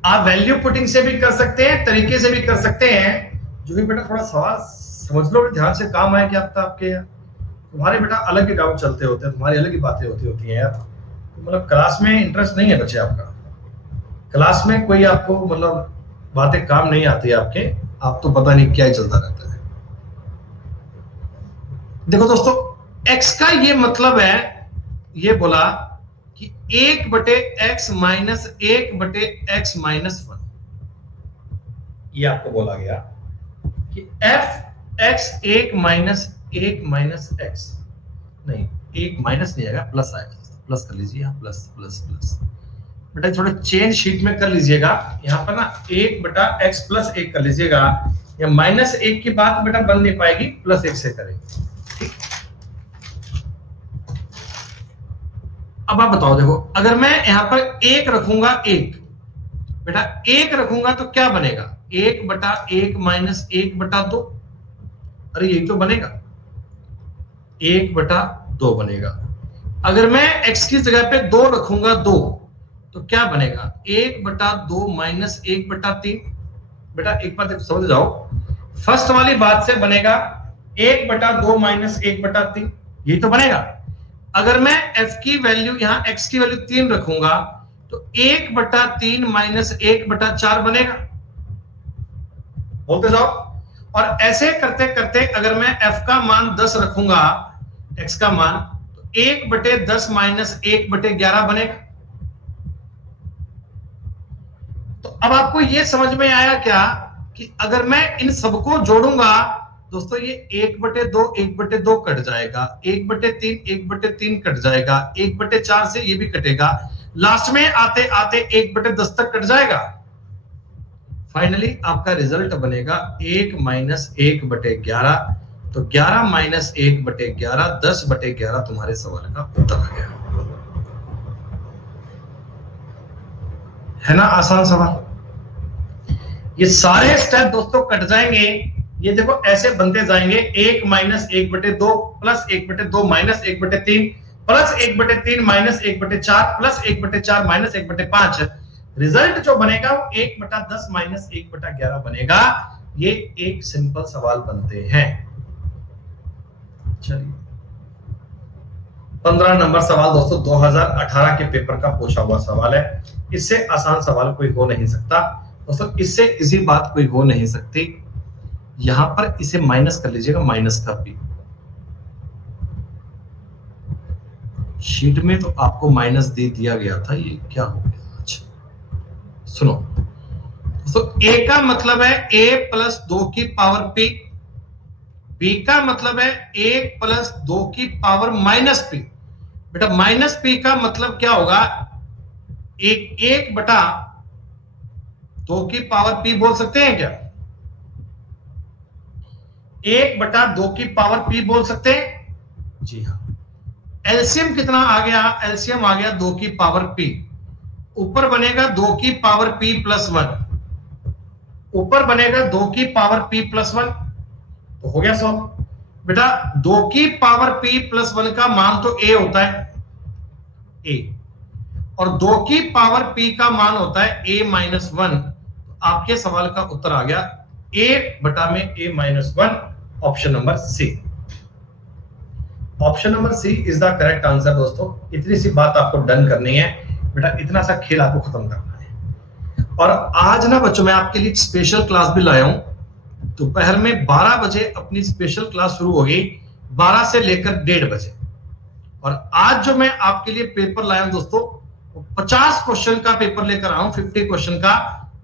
आप वैल्यू पुटिंग से भी कर सकते हैं, तरीके से भी कर सकते हैं, जो भी बेटा थोड़ा सवाल समझ लो, ध्यान से काम आए कि आपके तुम्हारे बेटा अलग ही डाउट चलते होते हैं, तुम्हारी अलग ही बातें होती हैं यार। तो मतलब क्लास में इंटरेस्ट नहीं है बच्चे आपका, क्लास में कोई आपको मतलब बातें काम नहीं आती है आपके, आप तो पता नहीं क्या ही चलता रहता है। देखो दोस्तों, x का ये मतलब है, ये बोला कि 1 बटे x माइनस 1 बटे x माइनस 1, ये आपको बोला गया कि f x 1 minus 1 minus x, नहीं 1 माइनस नहीं आएगा, प्लस आएगा, प्लस कर लीजिए, यहाँ प्लस प्लस प्लस। बेटा थोड़ा चेंज शीट में कर लीजिएगा, यहाँ पर ना 1 बटा x प्लस 1 कर लीजिएगा, या माइनस 1 की बात बेटा बन नहीं पाएगी, प्लस 1 से करेंगे। ठीक, अब आप बताओ, देखो अगर मैं यहां पर 1 रखूंगा, 1 बेटा 1 रखूंगा तो क्या बनेगा, 1 बटा 1 माइनस 1 बटा 2, अरे यही तो बनेगा, 1 बटा 2 बनेगा। अगर मैं x की जगह पे 2 रखूंगा, 2 तो क्या बनेगा, 1 बटा 2 माइनस 1 बटा 3। बेटा एक बात समझ जाओ, फर्स्ट वाली बात से बनेगा 1 बटा 2 माइनस 1 बटा 3, यही तो बनेगा। अगर मैं f की वैल्यू यहां x की वैल्यू 3 रखूंगा तो 1 बटा 3 माइनस 1 बटा 4 बनेगा। बोलते जाओ, और ऐसे करते करते अगर मैं f का मान 10 रखूंगा, x का मान, तो 1 बटे 10 माइनस 1 बटे 11 बनेगा। तो अब आपको यह समझ में आया क्या कि अगर मैं इन सबको जोड़ूंगा दोस्तों, ये 1 बटे 2 1 बटे 2 कट जाएगा, 1 बटे 3 1 बटे 3 कट जाएगा, 1 बटे 4 से ये भी कटेगा, लास्ट में आते आते 1 बटे 10 तक कट जाएगा। फाइनली आपका रिजल्ट बनेगा 1 माइनस 1 बटे 11, तो 11 माइनस 1 बटे 11 10 बटे 11 तुम्हारे सवाल का उत्तर आ गया। है ना आसान सवाल? ये सारे स्टेप दोस्तों कट जाएंगे, ये देखो ऐसे बनते जाएंगे, 1 माइनस 1 बटे 2 प्लस 1 बटे 2 माइनस 1 बटे 3 प्लस 1 बटे 3 माइनस 1 बटे 4 प्लस 1 बटे 4 माइनस 1 बटे 5। रिजल्ट जो बनेगा वो 1 बटा 10 माइनस 1 बटा 11 बनेगा। ये एक सिंपल सवाल बनते हैं। चलिए 15 नंबर सवाल दोस्तों 2018 के पेपर का पूछा हुआ सवाल है, इससे आसान सवाल कोई हो नहीं सकता दोस्तों, इससे इसी बात कोई हो नहीं सकती। यहां पर इसे माइनस कर लीजिएगा, माइनस का पी, शीट में तो आपको माइनस दे दिया गया था, ये क्या हो गया? अच्छा सुनो तो a का मतलब है a प्लस 2 की पावर p, b का मतलब है a प्लस 2 की पावर माइनस p। बेटा माइनस p का मतलब क्या होगा, एक बटा 2 की पावर p बोल सकते हैं क्या? 1 बटा 2 की पावर p बोल सकते हैं? जी हाँ। एलसीएम कितना आ गया? एलसीएम आ गया 2 की पावर p। ऊपर बनेगा 2 की पावर p प्लस 1, ऊपर बनेगा 2 की पावर p प्लस 1, तो हो गया 100। बेटा 2 की पावर p प्लस 1 का मान तो a होता है, a, और 2 की पावर p का मान होता है a माइनस 1। तो आपके सवाल का उत्तर आ गया a बटा में a minus 1, option number C. Option number C is the correct answer. दोस्तों इतनी सी बात आपको डन करनी है बेटा, इतना सा खेल आपको खत्म करना है। और आज ना बच्चों मैं आपके लिए स्पेशल क्लास भी लाया हूं। दोपहर में 12 बजे अपनी स्पेशल क्लास शुरू होगी, 12 से लेकर 1:30 बजे। और आज जो मैं आपके लिए पेपर लाया हूं दोस्तों, 50 क्वेश्चन का पेपर लेकर आया हूं, 50 क्वेश्चन का,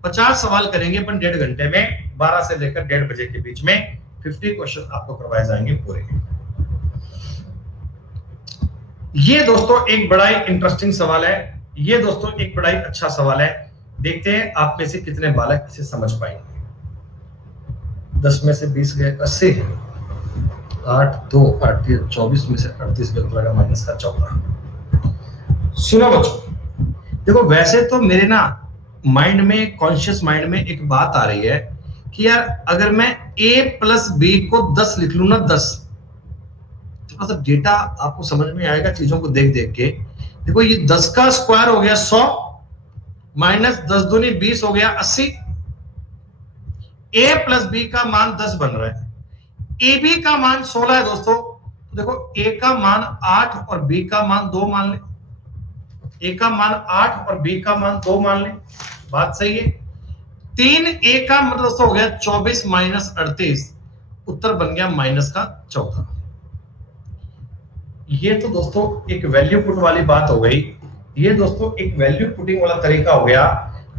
50 सवाल करेंगे अपन 1.5 घंटे में, 12 से लेकर 1:30 बजे के बीच में 50 क्वेश्चन आपको करवाए जाएंगे पूरे। ये दोस्तों एक बड़ा ही इंटरेस्टिंग सवाल है, ये दोस्तों एक बड़ा ही अच्छा सवाल है। देखते हैं आप में से कितने बालक इसे समझ पाएंगे। 10 में से 20 गए 80, 8 2 8 3 24 में से 38 गया माइनस का 14। सुनो बच्चों, देखो वैसे तो मेरे ना माइंड में, कॉन्शियस माइंड में एक बात आ रही है कि यार अगर मैं a प्लस b को 10 लिख लूं ना, 10, थोड़ा सा डेटा आपको समझ में आएगा चीजों को देख देख के। देखो ये 10 का स्क्वायर हो गया 100, माइनस 10 दूनी 20 हो गया 80। a प्लस b का मान 10 बन रहा है, ab का मान 16 है दोस्तों। तो देखो a का मान 8 और b का मान 2 मान ले, a का मान 8 और b का मान 2 मान ले, बात सही है। 3a का मतलब दोस्तों हो गया 24 माइनस 38, उत्तर बन गया माइनस का 14। ये तो दोस्तों एक वैल्यू पुट वाली बात हो गई, ये दोस्तों एक वैल्यू पुटिंग वाला तरीका हो गया।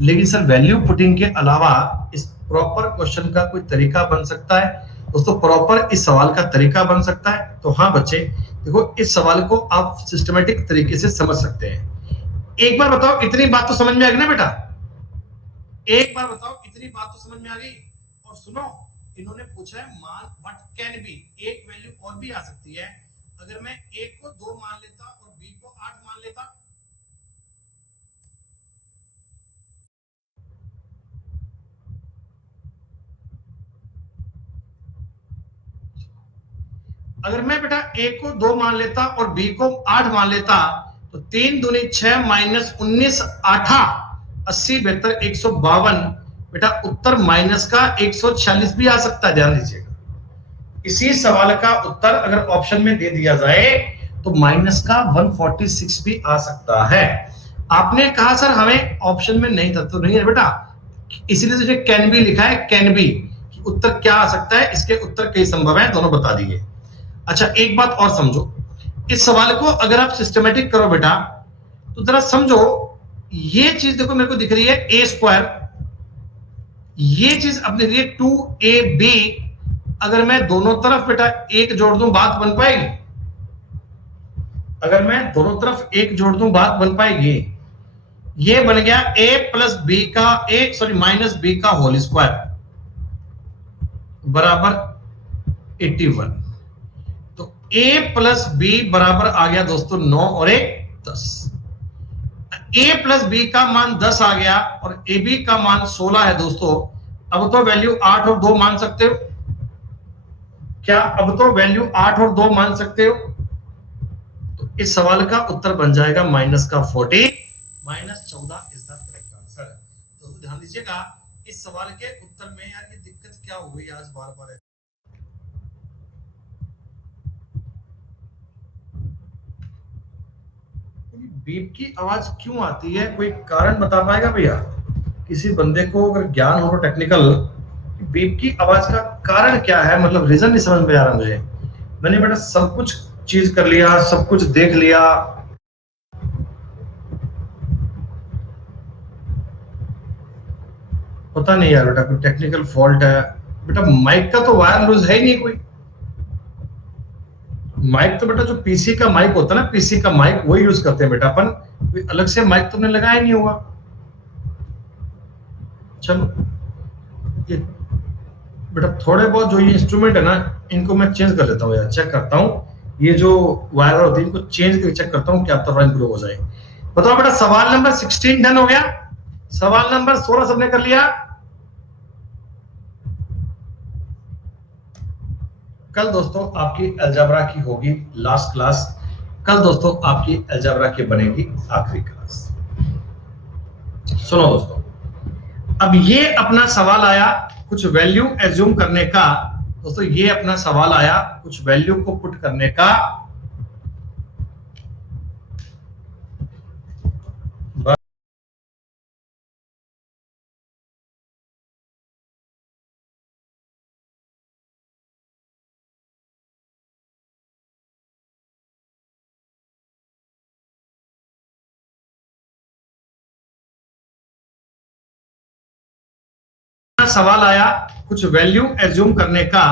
लेकिन सर वैल्यू पुटिंग के अलावा इस प्रॉपर क्वेश्चन का कोई तरीका बन सकता है दोस्तों? प्रॉपर इस सवाल का तरीका बन सकता है? तो हाँ बच्चे देखो इस सवाल को आप सिस्टमेटिक तरीके से समझ सकते हैं। एक बार बताओ इतनी बात तो समझ में आ गई ना बेटा? एक बार बताओ इतनी बात तो समझ में आ गई? और सुनो, इन्होंने पूछा है मान व्हाट कैन बी, एक वैल्यू और भी आ सकती है। अगर मैं a को 2 मान लेता और b को 8 मान लेता, अगर मैं बेटा a को 2 मान लेता और b को 8 मान लेता, तो 3 दूनी 6 माइनस 19 8 80 72 152, बेटा उत्तर माइनस का 146 भी आ सकता है, ध्यान दीजिएगा। इसी सवाल का उत्तर अगर ऑप्शन में दे दिया जाए तो माइनस का 146 भी आ सकता है। आपने कहा सर हमें ऑप्शन में नहीं था, तो नहीं है बेटा, इसीलिए तो कैन बी लिखा है, कैन बी। उत्तर क्या आ सकता है, इसके उत्तर कई संभव है, दोनों बता दिए। अच्छा एक बात और समझो, इस सवाल को अगर आप सिस्टमेटिक करो बेटा तो जरा समझो, ये चीज देखो मेरे को दिख रही है ए स्क्वायर, ये चीज अपने लिए 2ab, अगर मैं दोनों तरफ बेटा एक जोड़ दूं बात बन पाएगी? अगर मैं दोनों तरफ एक जोड़ दूं बात बन पाएगी? ये बन गया a प्लस बी का माइनस बी का होल स्क्वायर बराबर 81। तो a प्लस बी बराबर आ गया दोस्तों 9 और 1 10। a प्लस बी का मान 10 आ गया और ए बी का मान 16 है दोस्तों। अब तो वैल्यू 8 और 2 मान सकते हो क्या? अब तो वैल्यू 8 और 2 मान सकते हो? तो इस सवाल का उत्तर बन जाएगा माइनस का 40, minus 14 is the correct answer. तो ध्यान दीजिएगा इस सवाल के उत्तर में यार ये दिक्कत क्या हो गई आज बार बार। बीप की आवाज क्यों आती है, कोई कारण बता पाएगा भैया? किसी बंदे को अगर ज्ञान हो टेक्निकल, बीप की आवाज का कारण क्या है, मतलब रीजन नहीं समझ में आ रहा मुझे। मैंने बेटा सब कुछ चीज कर लिया, सब कुछ देख लिया, पता नहीं यार बेटा, कोई टेक्निकल फॉल्ट है बेटा। माइक का तो वायर लूज है ही नहीं कोई। माइक तो बेटा जो पीसी का माइक होता है ना, पीसी का माइक वही यूज करते हैं बेटा अपन, कोई अलग से माइक तुमने लगाया नहीं होगा। चलो ये बेटा थोड़े बहुत जो ये इंस्ट्रूमेंट है ना, इनको मैं चेंज कर लेता हूँ यार, चेक करता हूँ ये जो वायर होती है इनको चेंज करके चेक करता हूँ क्या पता इम्प्रूव हो जाए। बताओ बेटा, सवाल नंबर 16 डन हो गया, सवाल नंबर 16 सबने कर लिया। कल दोस्तों आपकी अलजेब्रा की होगी लास्ट क्लास, कल दोस्तों आपकी अलजेब्रा की बनेगी आखिरी क्लास। सुनो दोस्तों, अब ये अपना सवाल आया कुछ वैल्यू एज्यूम करने का। दोस्तों ये अपना सवाल आया कुछ वैल्यू को पुट करने का। सवाल आया कुछ वैल्यू एज्यूम करने का।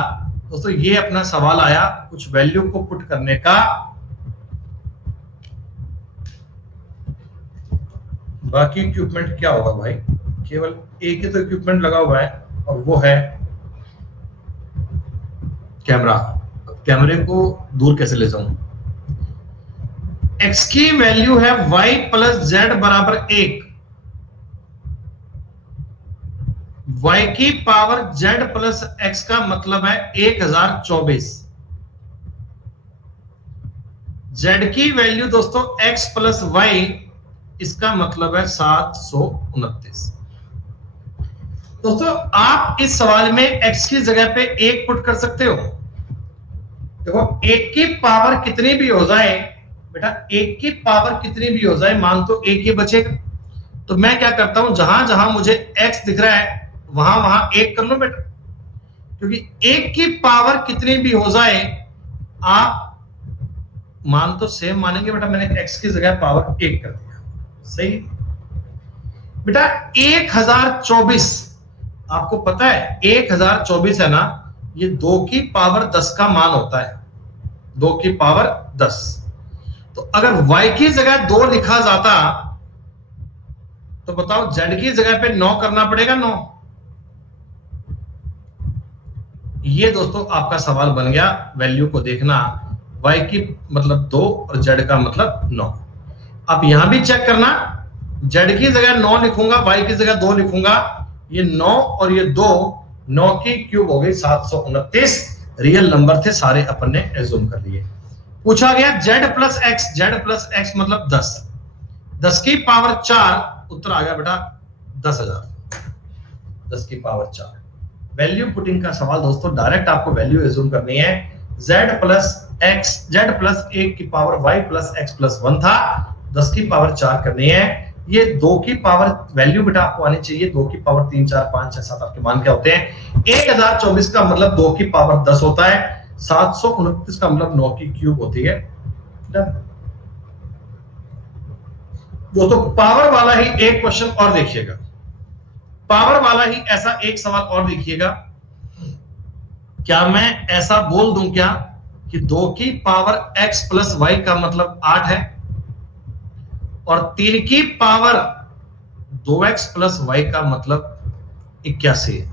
दोस्तों ये अपना सवाल आया कुछ वैल्यू को पुट करने का। बाकी इक्विपमेंट क्या होगा भाई, केवल एक ही तो इक्विपमेंट लगा हुआ है और वो है कैमरा। कैमरे को दूर कैसे ले जाऊं। x की वैल्यू है y प्लस जेड बराबर 1, y की पावर z प्लस x का मतलब है 1024। z की वैल्यू दोस्तों x प्लस y, इसका मतलब है 729। दोस्तों आप इस सवाल में x की जगह पे 1 पुट कर सकते हो। देखो 1 की पावर कितनी भी हो जाए बेटा, 1 की पावर कितनी भी हो जाए, मान तो 1 ही बचेगा। तो मैं क्या करता हूं, जहां जहां मुझे x दिख रहा है वहां वहां 1 कर लो बेटा, क्योंकि 1 की पावर कितनी भी हो जाए आप मान तो सेम मानेंगे बेटा, मैंने x की जगह पावर 1 कर दिया, सही बेटा। 1024 आपको पता है 1024 है ना, ये 2 की पावर 10 का मान होता है, 2 की पावर 10। तो अगर y की जगह 2 लिखा जाता तो बताओ z की जगह पे 9 करना पड़ेगा, 9। ये दोस्तों आपका सवाल बन गया। वैल्यू को देखना, y की मतलब 2 और z का मतलब 9। आप यहां भी चेक करना, z की जगह 9 लिखूंगा, y की जगह 2 लिखूंगा, ये 9 और ये 2, 9 की क्यूब हो गई 729। रियल नंबर थे सारे, अपन ने एज्यूम कर लिए। पूछा गया z प्लस x मतलब 10, 10 की पावर 4, उत्तर आ गया बेटा 10,000, 10 की पावर 4। वैल्यू पुटिंग का सवाल दोस्तों, डायरेक्ट आपको वैल्यू एज्यूम करनी है। z प्लस 1 की power y plus x plus 1 था, 10 की पावर 4 करनी है। ये 2 की पावर वैल्यू बेटा आपको आनी चाहिए, 2 की पावर 3 4 5 6 7 8 के मान क्या होते हैं। 1024 का मतलब 2 की पावर 10 होता है, 729 का मतलब 9 की क्यूब होती है। दोस्तों पावर वाला ही एक क्वेश्चन और देखिएगा, पावर वाला ही ऐसा एक सवाल और देखिएगा। क्या मैं ऐसा बोल दूं क्या कि 2 की पावर x प्लस y का मतलब 8 है और 3 की पावर 2x प्लस y का मतलब 81 है।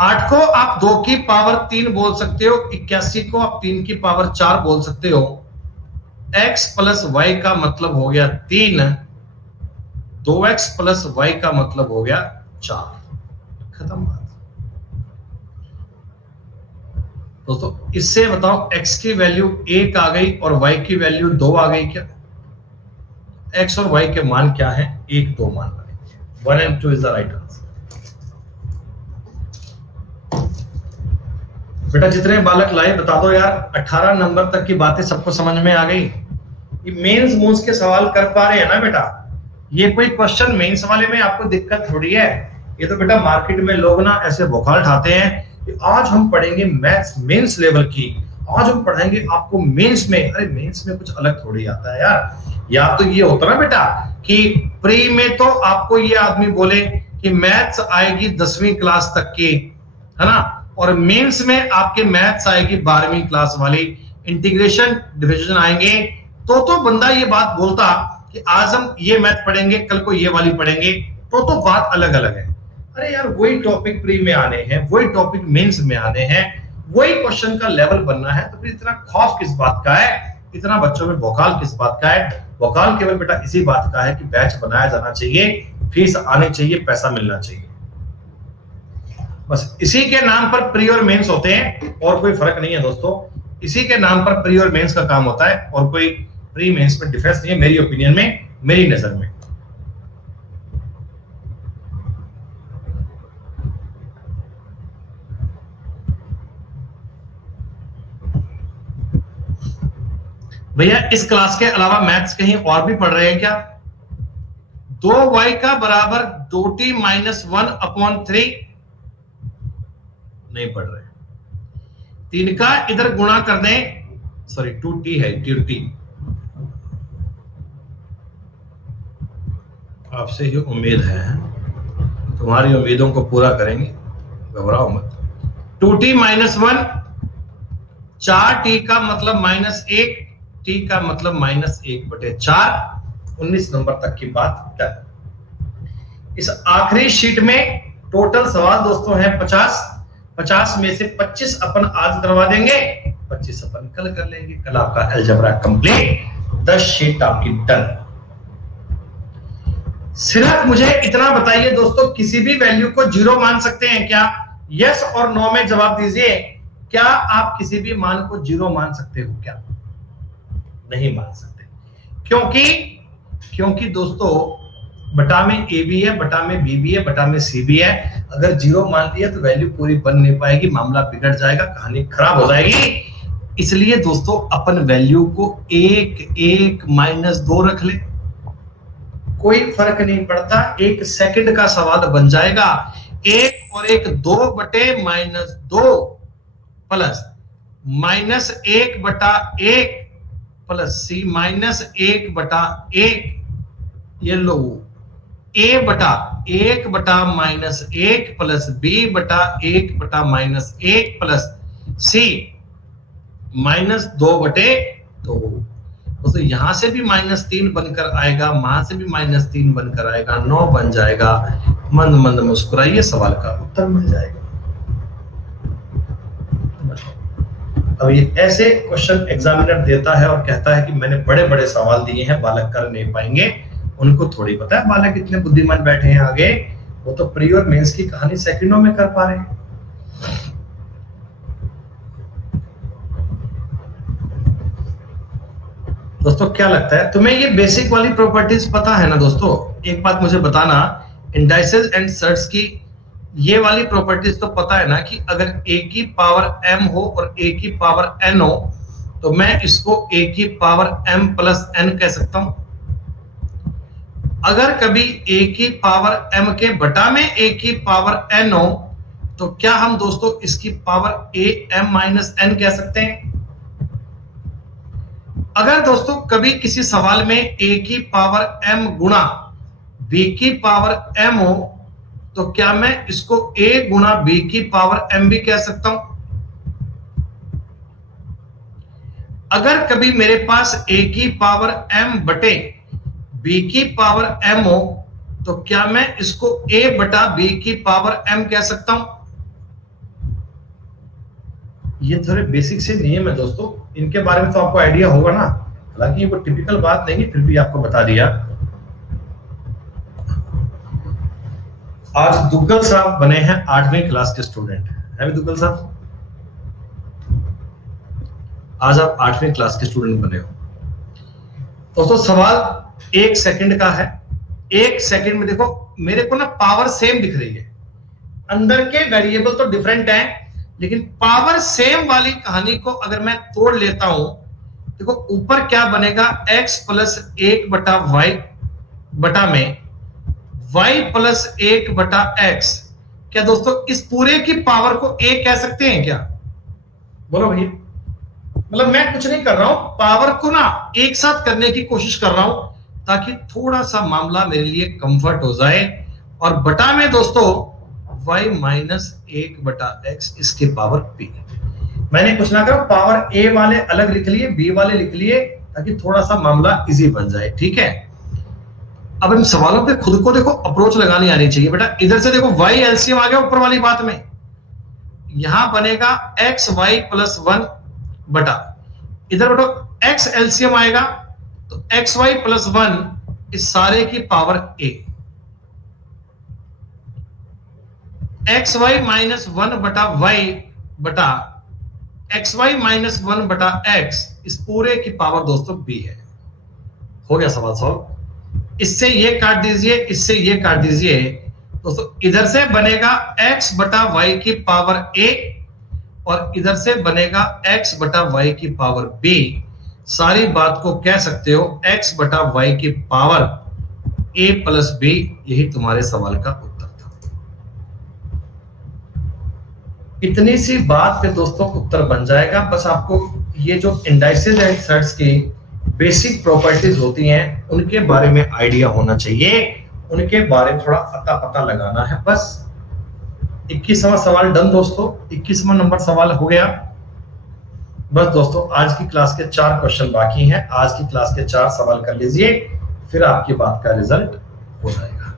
8 को आप 2 की पावर 3 बोल सकते हो, 81 को आप 3 की पावर 4 बोल सकते हो। x प्लस y का मतलब हो गया 3, 2x प्लस y का मतलब हो गया 4, खत्म बात। दोस्तों इससे बताओ x की वैल्यू 1 आ गई और y की वैल्यू 2 आ गई क्या। x और y के मान क्या है, 1 2 मान बने। 1 and 2 is the right answer. बेटा जितने बालक लाए बता दो यार, 18 नंबर तक की बातें सबको समझ में आ गई। ये मेंस मूंस के सवाल कर पा रहे हैं ना बेटा, ये कोई क्वेश्चन मेंस वाले में आपको दिक्कत थोड़ी है। ये तो बेटा मार्केट में लोग ना ऐसे बुखार उठाते हैं कि आज हम पढ़ेंगे मैथ्स मेंस लेवल की, आज हम पढ़ाएंगे आपको मेंस में। अरे मेंस में कुछ अलग थोड़ी आता है यार। या तो ये होता ना बेटा कि प्री में तो आपको ये आदमी बोले कि मैथ्स आएगी 10वीं क्लास तक की, है ना, और मेंस में आपके मैथ्स आएगी 12वीं क्लास वाली, इंटीग्रेशन डिविजन आएंगे, तो बंदा ये बात बोलता कि आज हम ये मैथ पढ़ेंगे, कल को ये वाली पढ़ेंगे, तो बात अलग अलग है। अरे यार, वही टॉपिक प्री में आने हैं, वही टॉपिक मेंस में आने हैं, वही क्वेश्चन का लेवल बनना है, तो फिर इतना खौफ किस बात का है, इतना बच्चों में वोकाल किस बात का है? वोकाल केवल बेटा इसी बात का है कि बैच बनाया जाना चाहिए, फीस आनी चाहिए, पैसा मिलना चाहिए, बस इसी के नाम पर प्री और मेंस होते हैं, और कोई फर्क नहीं है दोस्तों। इसी के नाम पर प्री और मेंस का काम होता है, और कोई प्री मेंस में डिफरेंस नहीं है मेरी ओपिनियन में, मेरी नजर में। भैया इस क्लास के अलावा मैथ्स कहीं और भी पढ़ रहे हैं क्या? 2y का बराबर 2t माइनस 1/3 नहीं पढ़ रहे। 3 का इधर गुणा कर दें, सॉरी 2t है, 2t। आपसे ही उम्मीद है, तुम्हारी उम्मीदों को पूरा करेंगे, घबराओ मत। 2t माइनस 1, 4t का मतलब -1, t का मतलब -1/4, 19 नंबर तक की बात कर। इस आखिरी शीट में टोटल सवाल दोस्तों है 50 में से 25 अपन आज करवा देंगे, 25 अपन कल कर लेंगे। कल आपका अलजेब्रा कंप्लीट, 10 शीट आपकी डन। सिर्फ मुझे इतना बताइए दोस्तों, किसी भी वैल्यू को 0 मान सकते हैं क्या? यस और नो में जवाब दीजिए। क्या आप किसी भी मान को 0 मान सकते हो क्या? नहीं मान सकते। क्योंकि दोस्तों बटा में ए भी है, बटा में बी भी है, बटा में सी भी है। अगर 0 मान दिया तो वैल्यू पूरी बन नहीं पाएगी, मामला बिगड़ जाएगा, कहानी खराब हो जाएगी। इसलिए दोस्तों अपन वैल्यू को 1, 1, -2 रख ले, कोई फर्क नहीं पड़ता, 1 सेकंड का सवाल बन जाएगा। 1 और 1 2/-2 प्लस -1/1 प्लस सी -1/1, ये लो a/1/-1 plus b/1/-1 plus c -2/2। तो यहां से भी -3 बनकर आएगा, वहां से भी -3 बनकर आएगा, 9 बन जाएगा। मंद मंद मुस्कुराइए, सवाल का उत्तर मिल जाएगा। अब ये ऐसे क्वेश्चन एग्जामिनर देता है और कहता है कि मैंने बड़े बड़े सवाल दिए हैं, बालक कर नहीं पाएंगे। उनको थोड़ी पता है बालक इतने बुद्धिमान बैठे हैं आगे, वो तो प्री और मेंस की कहानी सेकंडों में कर पा रहे हैं। दोस्तों क्या लगता है तुम्हें, ये बेसिक वाली प्रॉपर्टीज पता है ना दोस्तों? एक बात मुझे बताना, इंडाइसेस एंड सर्ट्स की ये वाली प्रॉपर्टीज तो पता है ना कि अगर a की पावर m हो और a की पावर n हो, तो मैं इसको a की पावर m प्लस n कह सकता हूं। अगर कभी a की पावर m के बटा में a की पावर n हो, तो क्या हम दोस्तों इसकी power a m minus n कह सकते हैं? अगर दोस्तों कभी किसी सवाल में a की पावर m गुणा b की पावर m हो, तो क्या मैं इसको a गुणा b की पावर m भी कह सकता हूं? अगर कभी मेरे पास a की पावर m बटे b की पावर m हो, तो क्या मैं इसको a बटा b की पावर m कह सकता हूं? ये थोड़े बेसिक से नियम है दोस्तों, इनके बारे में तो आपको आइडिया होगा ना। हालांकि ये कोई टिपिकल बात नहीं है, फिर भी आपको बता दिया। आज दुग्गल साहब बने हैं 8वीं क्लास के स्टूडेंट, है भी दुग्गल साहब? आज आप 8वीं क्लास के स्टूडेंट बने हो। दोस्तों सवाल 1 सेकंड का है। 1 सेकंड में देखो मेरे को ना पावर सेम दिख रही है, अंदर के वेरिएबल तो डिफरेंट हैं, लेकिन पावर सेम वाली कहानी को अगर मैं तोड़ लेता हूं, देखो ऊपर क्या बनेगा, x प्लस 1/y बटा में y प्लस 1/x। क्या दोस्तों इस पूरे की पावर को a कह सकते हैं क्या? बोलो भैया। मतलब मैं कुछ नहीं कर रहा हूं, पावर को ना एक साथ करने की कोशिश कर रहा हूं, ताकि थोड़ा सा मामला मेरे लिए कंफर्ट हो जाए। और बटा में दोस्तों y माइनस 1 बटा x इसके पावर p। मैंने कुछ ना करा, पावर a वाले अलग लिख लिए, b वाले लिख लिए, ताकि थोड़ा सा मामला इजी बन जाए। ठीक है, अब इन सवालों पे खुद को देखो अप्रोच लगानी आनी चाहिए बेटा। इधर से देखो y एलसीएम आ गया ऊपर वाली बात में, यहां बनेगा एक्स वाई प्लस 1 बटा, इधर बेटो x एलसीएम आएगा तो एक्स वाई प्लस 1 इस सारे की power a, x y minus 1 बटा y बटा एक्स वाई माइनस 1 बटा x इस पूरे की पावर दोस्तों b है। हो गया सवाल सॉल्व। इससे ये काट दीजिए, इससे ये काट दीजिए दोस्तों, इधर से बनेगा x बटा y की पावर a और इधर से बनेगा x बटा y की पावर b। सारी बात को कह सकते हो x बटा y की पावर a प्लस b। यही तुम्हारे सवाल का उत्तर था। इतनी सी बात पे दोस्तों उत्तर बन जाएगा। बस आपको ये जो इंडाइसेस एंड थ्रेड्स की बेसिक प्रॉपर्टीज होती हैं उनके बारे में आइडिया होना चाहिए, उनके बारे में थोड़ा अता पता लगाना है बस। 21वां सवाल डन दोस्तों, 21वां नंबर सवाल हो गया। बस दोस्तों आज की क्लास के 4 क्वेश्चन बाकी हैं। आज की क्लास के 4 सवाल कर लीजिए, फिर आपकी बात का रिजल्ट हो जाएगा।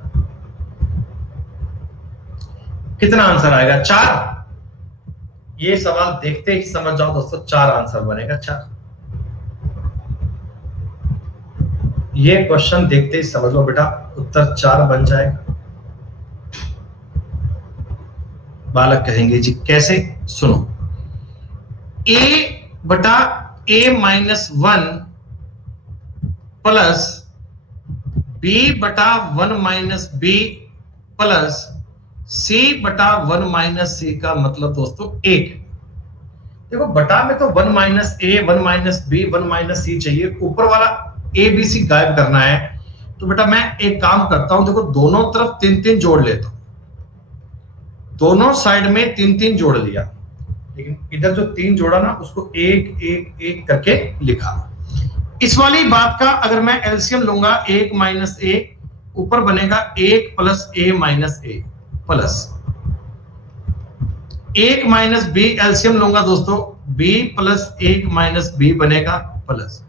कितना आंसर आएगा? 4। ये सवाल देखते ही समझ जाओ दोस्तों, 4 आंसर बनेगा। 4 ये क्वेश्चन देखते ही समझ लो बेटा, उत्तर 4 बन जाएगा। बालक कहेंगे जी कैसे? सुनो, a बटा a माइनस 1 प्लस b बटा 1 माइनस b प्लस c बटा 1 माइनस c का मतलब दोस्तों 1। देखो बटा में तो 1 minus a 1 minus b 1 minus c चाहिए, ऊपर वाला a b c गायब करना है। तो बेटा मैं एक काम करता हूं, देखो दोनों तरफ 3-3 जोड़ लेता हूं, दोनों साइड में 3-3 जोड़ लिया, लेकिन इधर जो 3 जोड़ा ना उसको 1-1-1 करके लिखा। इस वाली बात का अगर मैं एलसीएम लूंगा 1 माइनस a, ऊपर बनेगा 1 plus a minus a plus 1 minus b, LCM लूंगा दोस्तों b प्लस 1 माइनस b बनेगा प्लस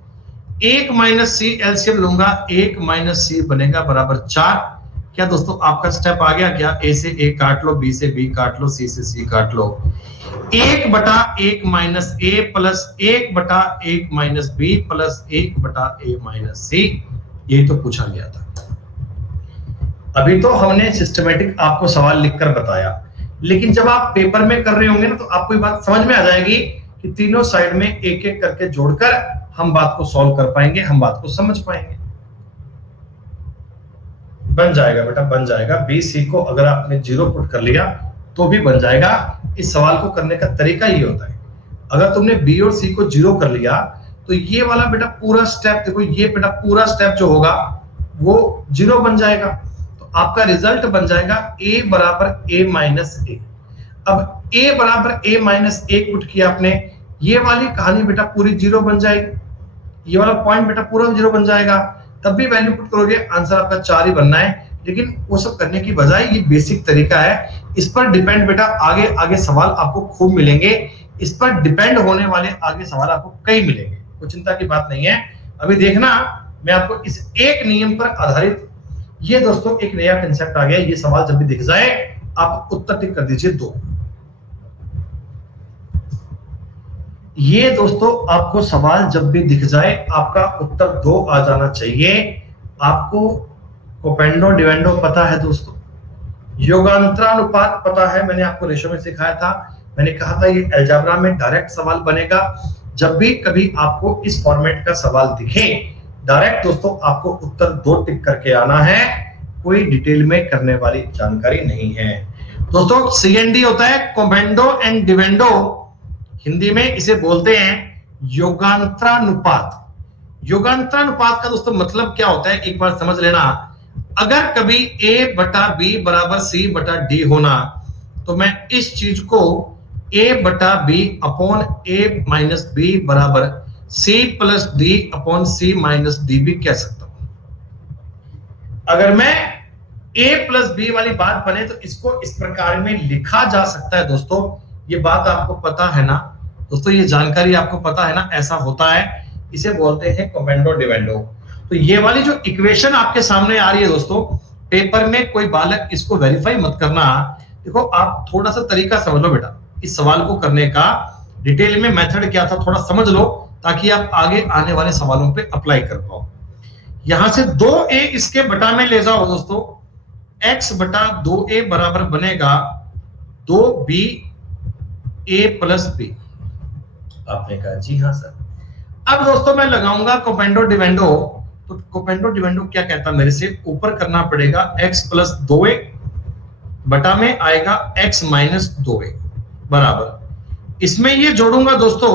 1 माइनस c, एलसीएम लूंगा 1 माइनस c बनेगा बराबर 4। क्या दोस्तों आपका स्टेप आ गया क्या? a से a काट लो, b से b काट लो, c से c काट लो। 1 बटा 1 माइनस a प्लस 1 बटा 1 माइनस b प्लस 1 बटा a माइनस c, यही तो पूछा गया था। अभी तो हमने सिस्टमेटिक आपको सवाल लिखकर बताया, लेकिन जब आप पेपर में कर रहे होंगे ना तो आपको ये बात समझ में आ जाएगी कि तीनों साइड में एक एक करके जोड़कर हम बात को सॉल्व कर पाएंगे, हम बात को समझ पाएंगे। बन जाएगा बेटा, बन जाएगा। बी सी को अगर आपने 0 पुट कर लिया तो भी बन जाएगा। इस सवाल को करने का तरीका ये होता है, अगर तुमने बी और सी को 0 कर लिया तो ये वाला बेटा पूरा स्टेप, देखो ये बेटा पूरा स्टेप जो होगा वो 0 बन जाएगा। तो आपका रिजल्ट बन जाएगा a बराबर a माइनस a। अब a बराबर a माइनस a पुट किया आपने, ये वाली कहानी बेटा पूरी 0 बन जाएगी, ये वाला पॉइंट बेटा पूरा 0 बन जाएगा। तब भी वैल्यू पुट करोगे आंसर आपका 4 ही बनना है। लेकिन वो सब करने की बजाय ये बेसिक तरीका है, इस पर डिपेंड बेटा आगे आगे सवाल आपको खूब मिलेंगे, इस पर डिपेंड होने वाले आगे सवाल आपको कई मिलेंगे, कोई चिंता की बात नहीं है। अभी देखना मैं आपको इस एक नियम पर आधारित, ये दोस्तों एक नया कंसेप्ट आ गया। ये सवाल जब भी दिख जाए आप उत्तर टिक कर दीजिए 2। ये दोस्तों आपको सवाल जब भी दिख जाए आपका उत्तर 2 आ जाना चाहिए। आपको कोपेंडो डिवेंडो पता है दोस्तों, योगांतरानुपात पता है, मैंने आपको रेशो में सिखाया था। मैंने कहा था ये अलजेब्रा में डायरेक्ट सवाल बनेगा। जब भी कभी आपको इस फॉर्मेट का सवाल दिखे डायरेक्ट दोस्तों आपको उत्तर 2 टिक करके आना है, कोई डिटेल में करने वाली जानकारी नहीं है दोस्तों। सीएनडी होता है कोपेंडो एंड डिवेंडो, हिंदी में इसे बोलते हैं योगांतरानुपात। योगांतरानुपात का दोस्तों मतलब क्या होता है एक बार समझ लेना। अगर कभी a बटा b बराबर c बटा d होना तो मैं इस चीज को a बटा b upon a minus b बराबर c plus d upon c minus d भी कह सकता हूं। अगर मैं a प्लस बी वाली बात बने तो इसको इस प्रकार में लिखा जा सकता है दोस्तों। ये बात आपको पता है ना दोस्तों, ये जानकारी आपको पता है ना, ऐसा होता है, इसे बोलते हैं कोमेंडो डिवेंडो। तो ये वाली जो इक्वेशन आपके सामने आ रही है दोस्तों, पेपर में कोई बालक इसको वेरीफाई मत करना। देखो आप थोड़ा सा तरीका समझ लो बेटा, इस सवाल को करने का डिटेल में मेथड क्या था थोड़ा समझ लो, ताकि आप आगे आने वाले सवालों पे अप्लाई कर पाओ। यहां से 2a इसके बटा में ले जाओ दोस्तों, x बटा 2a बराबर बनेगा 2b a प्लस b। आपने कहा जी हाँ सर। अब दोस्तों मैं लगाऊंगा कोपेंडो डिवेंडो। तो कोपेंडो डिवेंडो क्या कहता है मेरे से, ऊपर करना पड़ेगा x प्लस 2a बटा में आएगा x माइनस 2a बराबर, इसमें ये जोड़ूंगा दोस्तों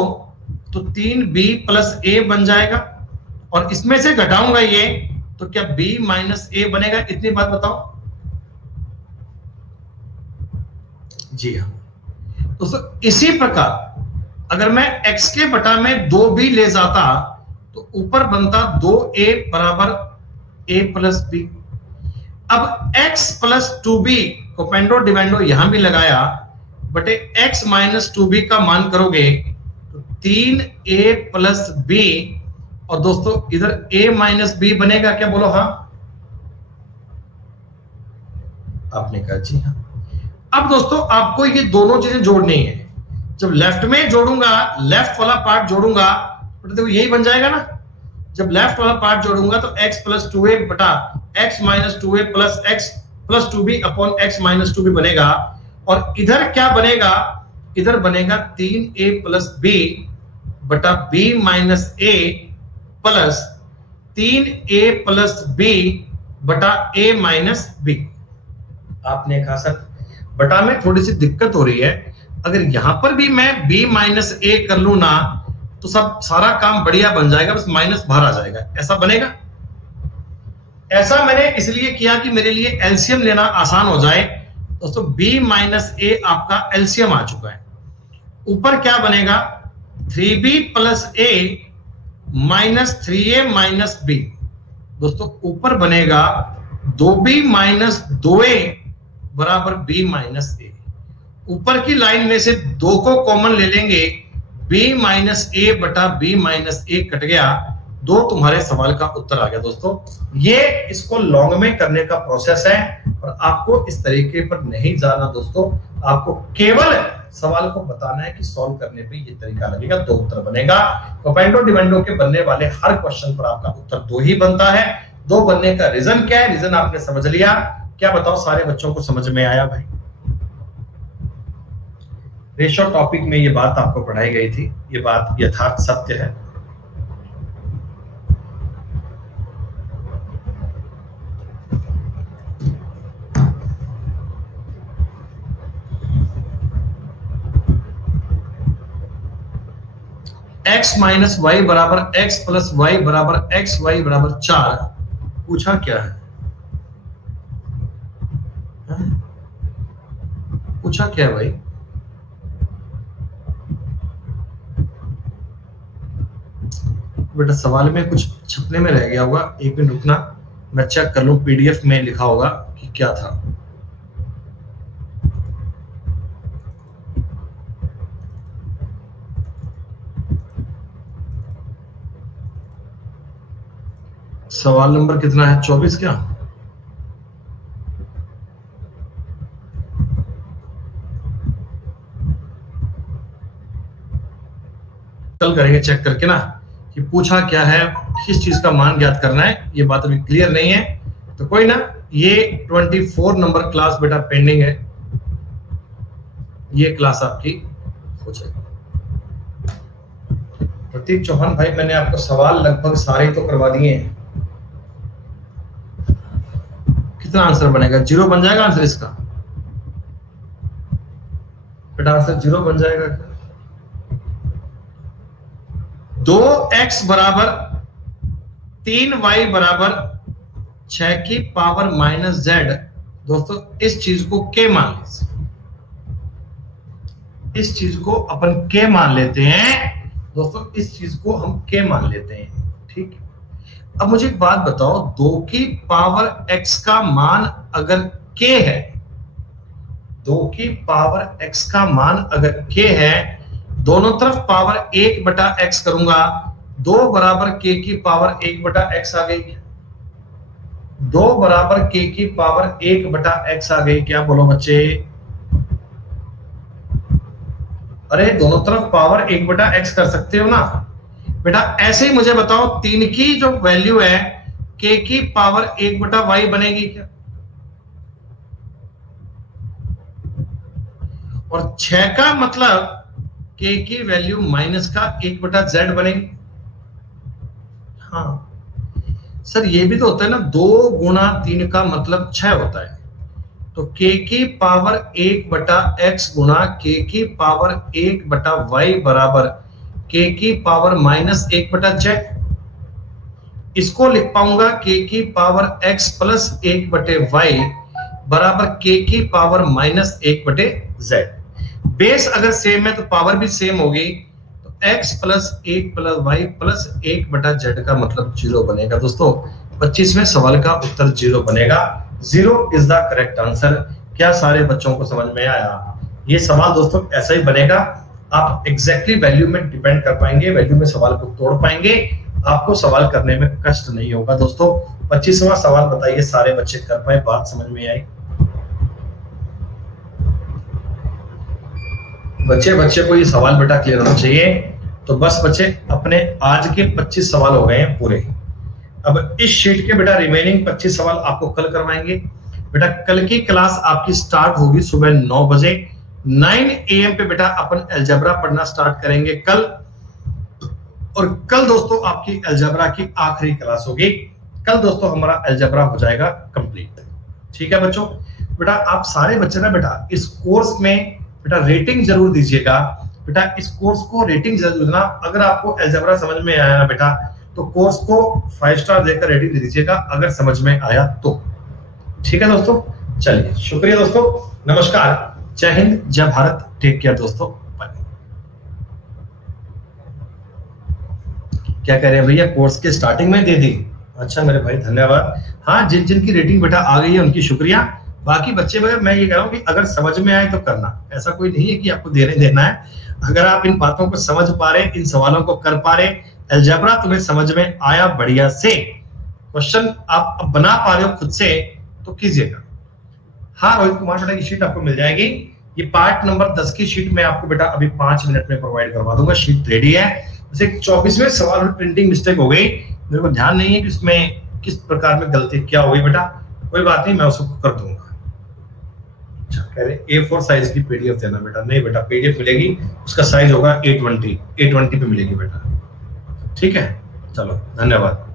तो 3b प्लस a बन जाएगा, और इसमें से घटाऊंगा ये तो क्या b माइनस a बनेगा। इतनी बात बताओ जी हाँ दोस्तों। इसी प्रकार अगर मैं x के बटा में 2b ले जाता तो ऊपर बनता 2a बराबर a प्लस b। अब x प्लस 2b कोपेंडो डिवेंडो यहां भी लगाया, बटे x माइनस 2b का मान करोगे तो 3a प्लस b, और दोस्तों इधर a माइनस b बनेगा क्या, बोलो हाँ। आपने कहा जी हाँ। अब दोस्तों आपको ये दोनों चीजें जोड़नी है। जब लेफ्ट में जोड़ूंगा, लेफ्ट वाला पार्ट जोड़ूंगा तो देखो यही बन जाएगा ना। जब लेफ्ट वाला पार्ट जोड़ूंगा तो x प्लस 2a बटा x minus 2a plus x plus 2b upon x minus 2b बनेगा, और इधर क्या बनेगा, इधर बनेगा 3a प्लस b बटा b minus a plus 3a plus b बटा a माइनस b। आपने कहा सर बटा में थोड़ी सी दिक्कत हो रही है, अगर यहां पर भी मैं b माइनस a कर लू ना तो सब सारा काम बढ़िया बन जाएगा, बस माइनस बाहर आ जाएगा। ऐसा बनेगा, ऐसा मैंने इसलिए किया कि मेरे लिए एलसीएम लेना आसान हो जाए। दोस्तों b माइनस a आपका एलसीएम आ चुका है। ऊपर क्या बनेगा 3b plus a minus 3a minus b। दोस्तों ऊपर बनेगा 2b माइनस 2a बराबर b माइनस a। ऊपर की लाइन में से 2 को कॉमन ले लेंगे, b माइनस a बटा b माइनस a कट गया, 2 तुम्हारे सवाल का उत्तर आ गया। दोस्तों ये इसको लॉन्ग में करने का प्रोसेस है, और आपको इस तरीके पर नहीं जाना दोस्तों, आपको केवल सवाल को बताना है कि सॉल्व करने पे ये तरीका लगेगा, 2 उत्तर बनेगा। कोपेंडो डिवेंडो के बनने वाले हर क्वेश्चन पर आपका उत्तर 2 ही बनता है। 2 बनने का रीजन क्या है, रीजन आपने समझ लिया। क्या बताओ सारे बच्चों को समझ में आया भाई? रेशो टॉपिक में ये बात आपको पढ़ाई गई थी, ये बात यथार्थ सत्य है। x माइनस वाई बराबर x प्लस वाई बराबर x वाई बराबर 4 पूछा क्या है? पूछा क्या है भाई? बेटा सवाल में कुछ छपने में रह गया होगा, एक मिनट रुकना, मैं चेक कर लूं पीडीएफ में लिखा होगा कि क्या था। सवाल नंबर कितना है, 24 क्या? कल करेंगे चेक करके ना कि पूछा क्या है, किस चीज का मान ज्ञात करना है, ये बात अभी क्लियर नहीं है। तो कोई ना, ये 24 नंबर क्लास बेटा पेंडिंग है, ये क्लास आपकी हो जाएगी। प्रतीक चौहान भाई मैंने आपको सवाल लगभग सारे तो करवा दिए हैं। कितना आंसर बनेगा? 0 बन जाएगा आंसर इसका बेटा, आंसर 0 बन जाएगा। 2x बराबर 3y बराबर 6 की पावर माइनस z। दोस्तों इस चीज को k मान लीजिए, इस चीज को अपन k मान लेते हैं दोस्तों, इस चीज को हम k मान लेते हैं, ठीक है। अब मुझे एक बात बताओ, 2 की पावर x का मान अगर k है, 2 की पावर x का मान अगर k है, दोनों तरफ पावर 1/x करूंगा, 2 बराबर k की पावर 1/x आ गई। 2 बराबर k की पावर 1/x आ गई। क्या बोलो बच्चे? अरे दोनों तरफ पावर 1/x कर सकते हो ना बेटा। ऐसे ही मुझे बताओ, 3 की जो वैल्यू है k की पावर 1/y बनेगी क्या? और 6 का मतलब k की वैल्यू माइनस का 1/z बनेगी। हाँ सर, ये भी तो होता है ना, 2 गुणा 3 का मतलब 6 होता है। तो k की पावर 1/x गुणा k की पावर 1/y बराबर k की पावर माइनस 1/z। इसको लिख पाऊंगा k की पावर x प्लस 1/y बराबर k की पावर माइनस 1/z। बेस अगर सेम है तो पावर भी सेम होगी, तो x plus 1 plus y plus 1/z का मतलब 0 बनेगा। दोस्तों 25वें सवाल का उत्तर 0 बनेगा। 0 इज द करेक्ट आंसर। क्या सारे बच्चों को समझ में आया? ये सवाल दोस्तों ऐसा ही बनेगा। आप एग्जैक्टली वैल्यू में डिपेंड कर पाएंगे, वैल्यू में सवाल को तोड़ पाएंगे, आपको सवाल करने में कष्ट नहीं होगा। दोस्तों 25वां सवाल बताइए, सारे बच्चे कर पाए, बात समझ में आई? बच्चे को ये सवाल बेटा क्लियर होना चाहिए। तो बस बच्चे, अपने आज के 25 सवाल हो गए हैं पूरे। अब इस शीट के बेटा रिमेनिंग 25 सवाल आपको कल करवाएंगे। बेटा कल की क्लास आपकी स्टार्ट होगी सुबह 9 बजे। 9 AM पे बेटा अपन अलजेब्रा पढ़ना स्टार्ट करेंगे कल। और कल दोस्तों आपकी अलजेब्रा की आखिरी क्लास होगी। कल दोस्तों हमारा अलजेब्रा हो जाएगा कंप्लीट। ठीक है बच्चों? बेटा आप सारे बच्चे ना बेटा इस कोर्स में बेटा रेटिंग जरूर दीजिएगा। बेटा इस कोर्स को रेटिंग जरूर देना। अगर आपको अलजेब्रा समझ में आया ना बेटा, तो कोर्स को 5 स्टार देकर रेटिंग दे दीजिएगा अगर समझ में आया तो। ठीक है दोस्तों? चलिए, शुक्रिया दोस्तों, नमस्कार, जय हिंद, जय भारत, टेक केयर दोस्तों, बाय। क्या कह रहे हैं भैया, कोर्स के स्टार्टिंग में दे दी? अच्छा मेरे भाई, धन्यवाद। हाँ, जिन जिनकी रेटिंग बेटा आ गई है उनकी शुक्रिया। बाकी बच्चे वगैरह मैं ये कह रहा हूँ कि अगर समझ में आए तो करना, ऐसा कोई नहीं है कि आपको देना है। अगर आप इन बातों को समझ पा रहे, इन सवालों को कर पा रहे, अलजेब्रा तुम्हें समझ में आया बढ़िया से, क्वेश्चन आप बना पा रहे हो खुद से, तो कीजिएगा। हाँ रोहित कुमार बेटा की शीट आपको मिल जाएगी। ये पार्ट नंबर 10 की शीट मैं आपको बेटा अभी 5 मिनट में प्रोवाइड करवा दूंगा। शीट रेडी है। जैसे 24वें सवाल में प्रिंटिंग मिस्टेक हो गई, मेरे को ध्यान नहीं है कि उसमें किस प्रकार में गलती क्या हुई बेटा, कोई बात नहीं, मैं उसको कर दूंगा। अच्छा कह रहे A4 साइज की पीडीएफ देना बेटा। नहीं बेटा, पीडीएफ मिलेगी, उसका साइज होगा A20 पे मिलेगी बेटा। ठीक है, चलो धन्यवाद।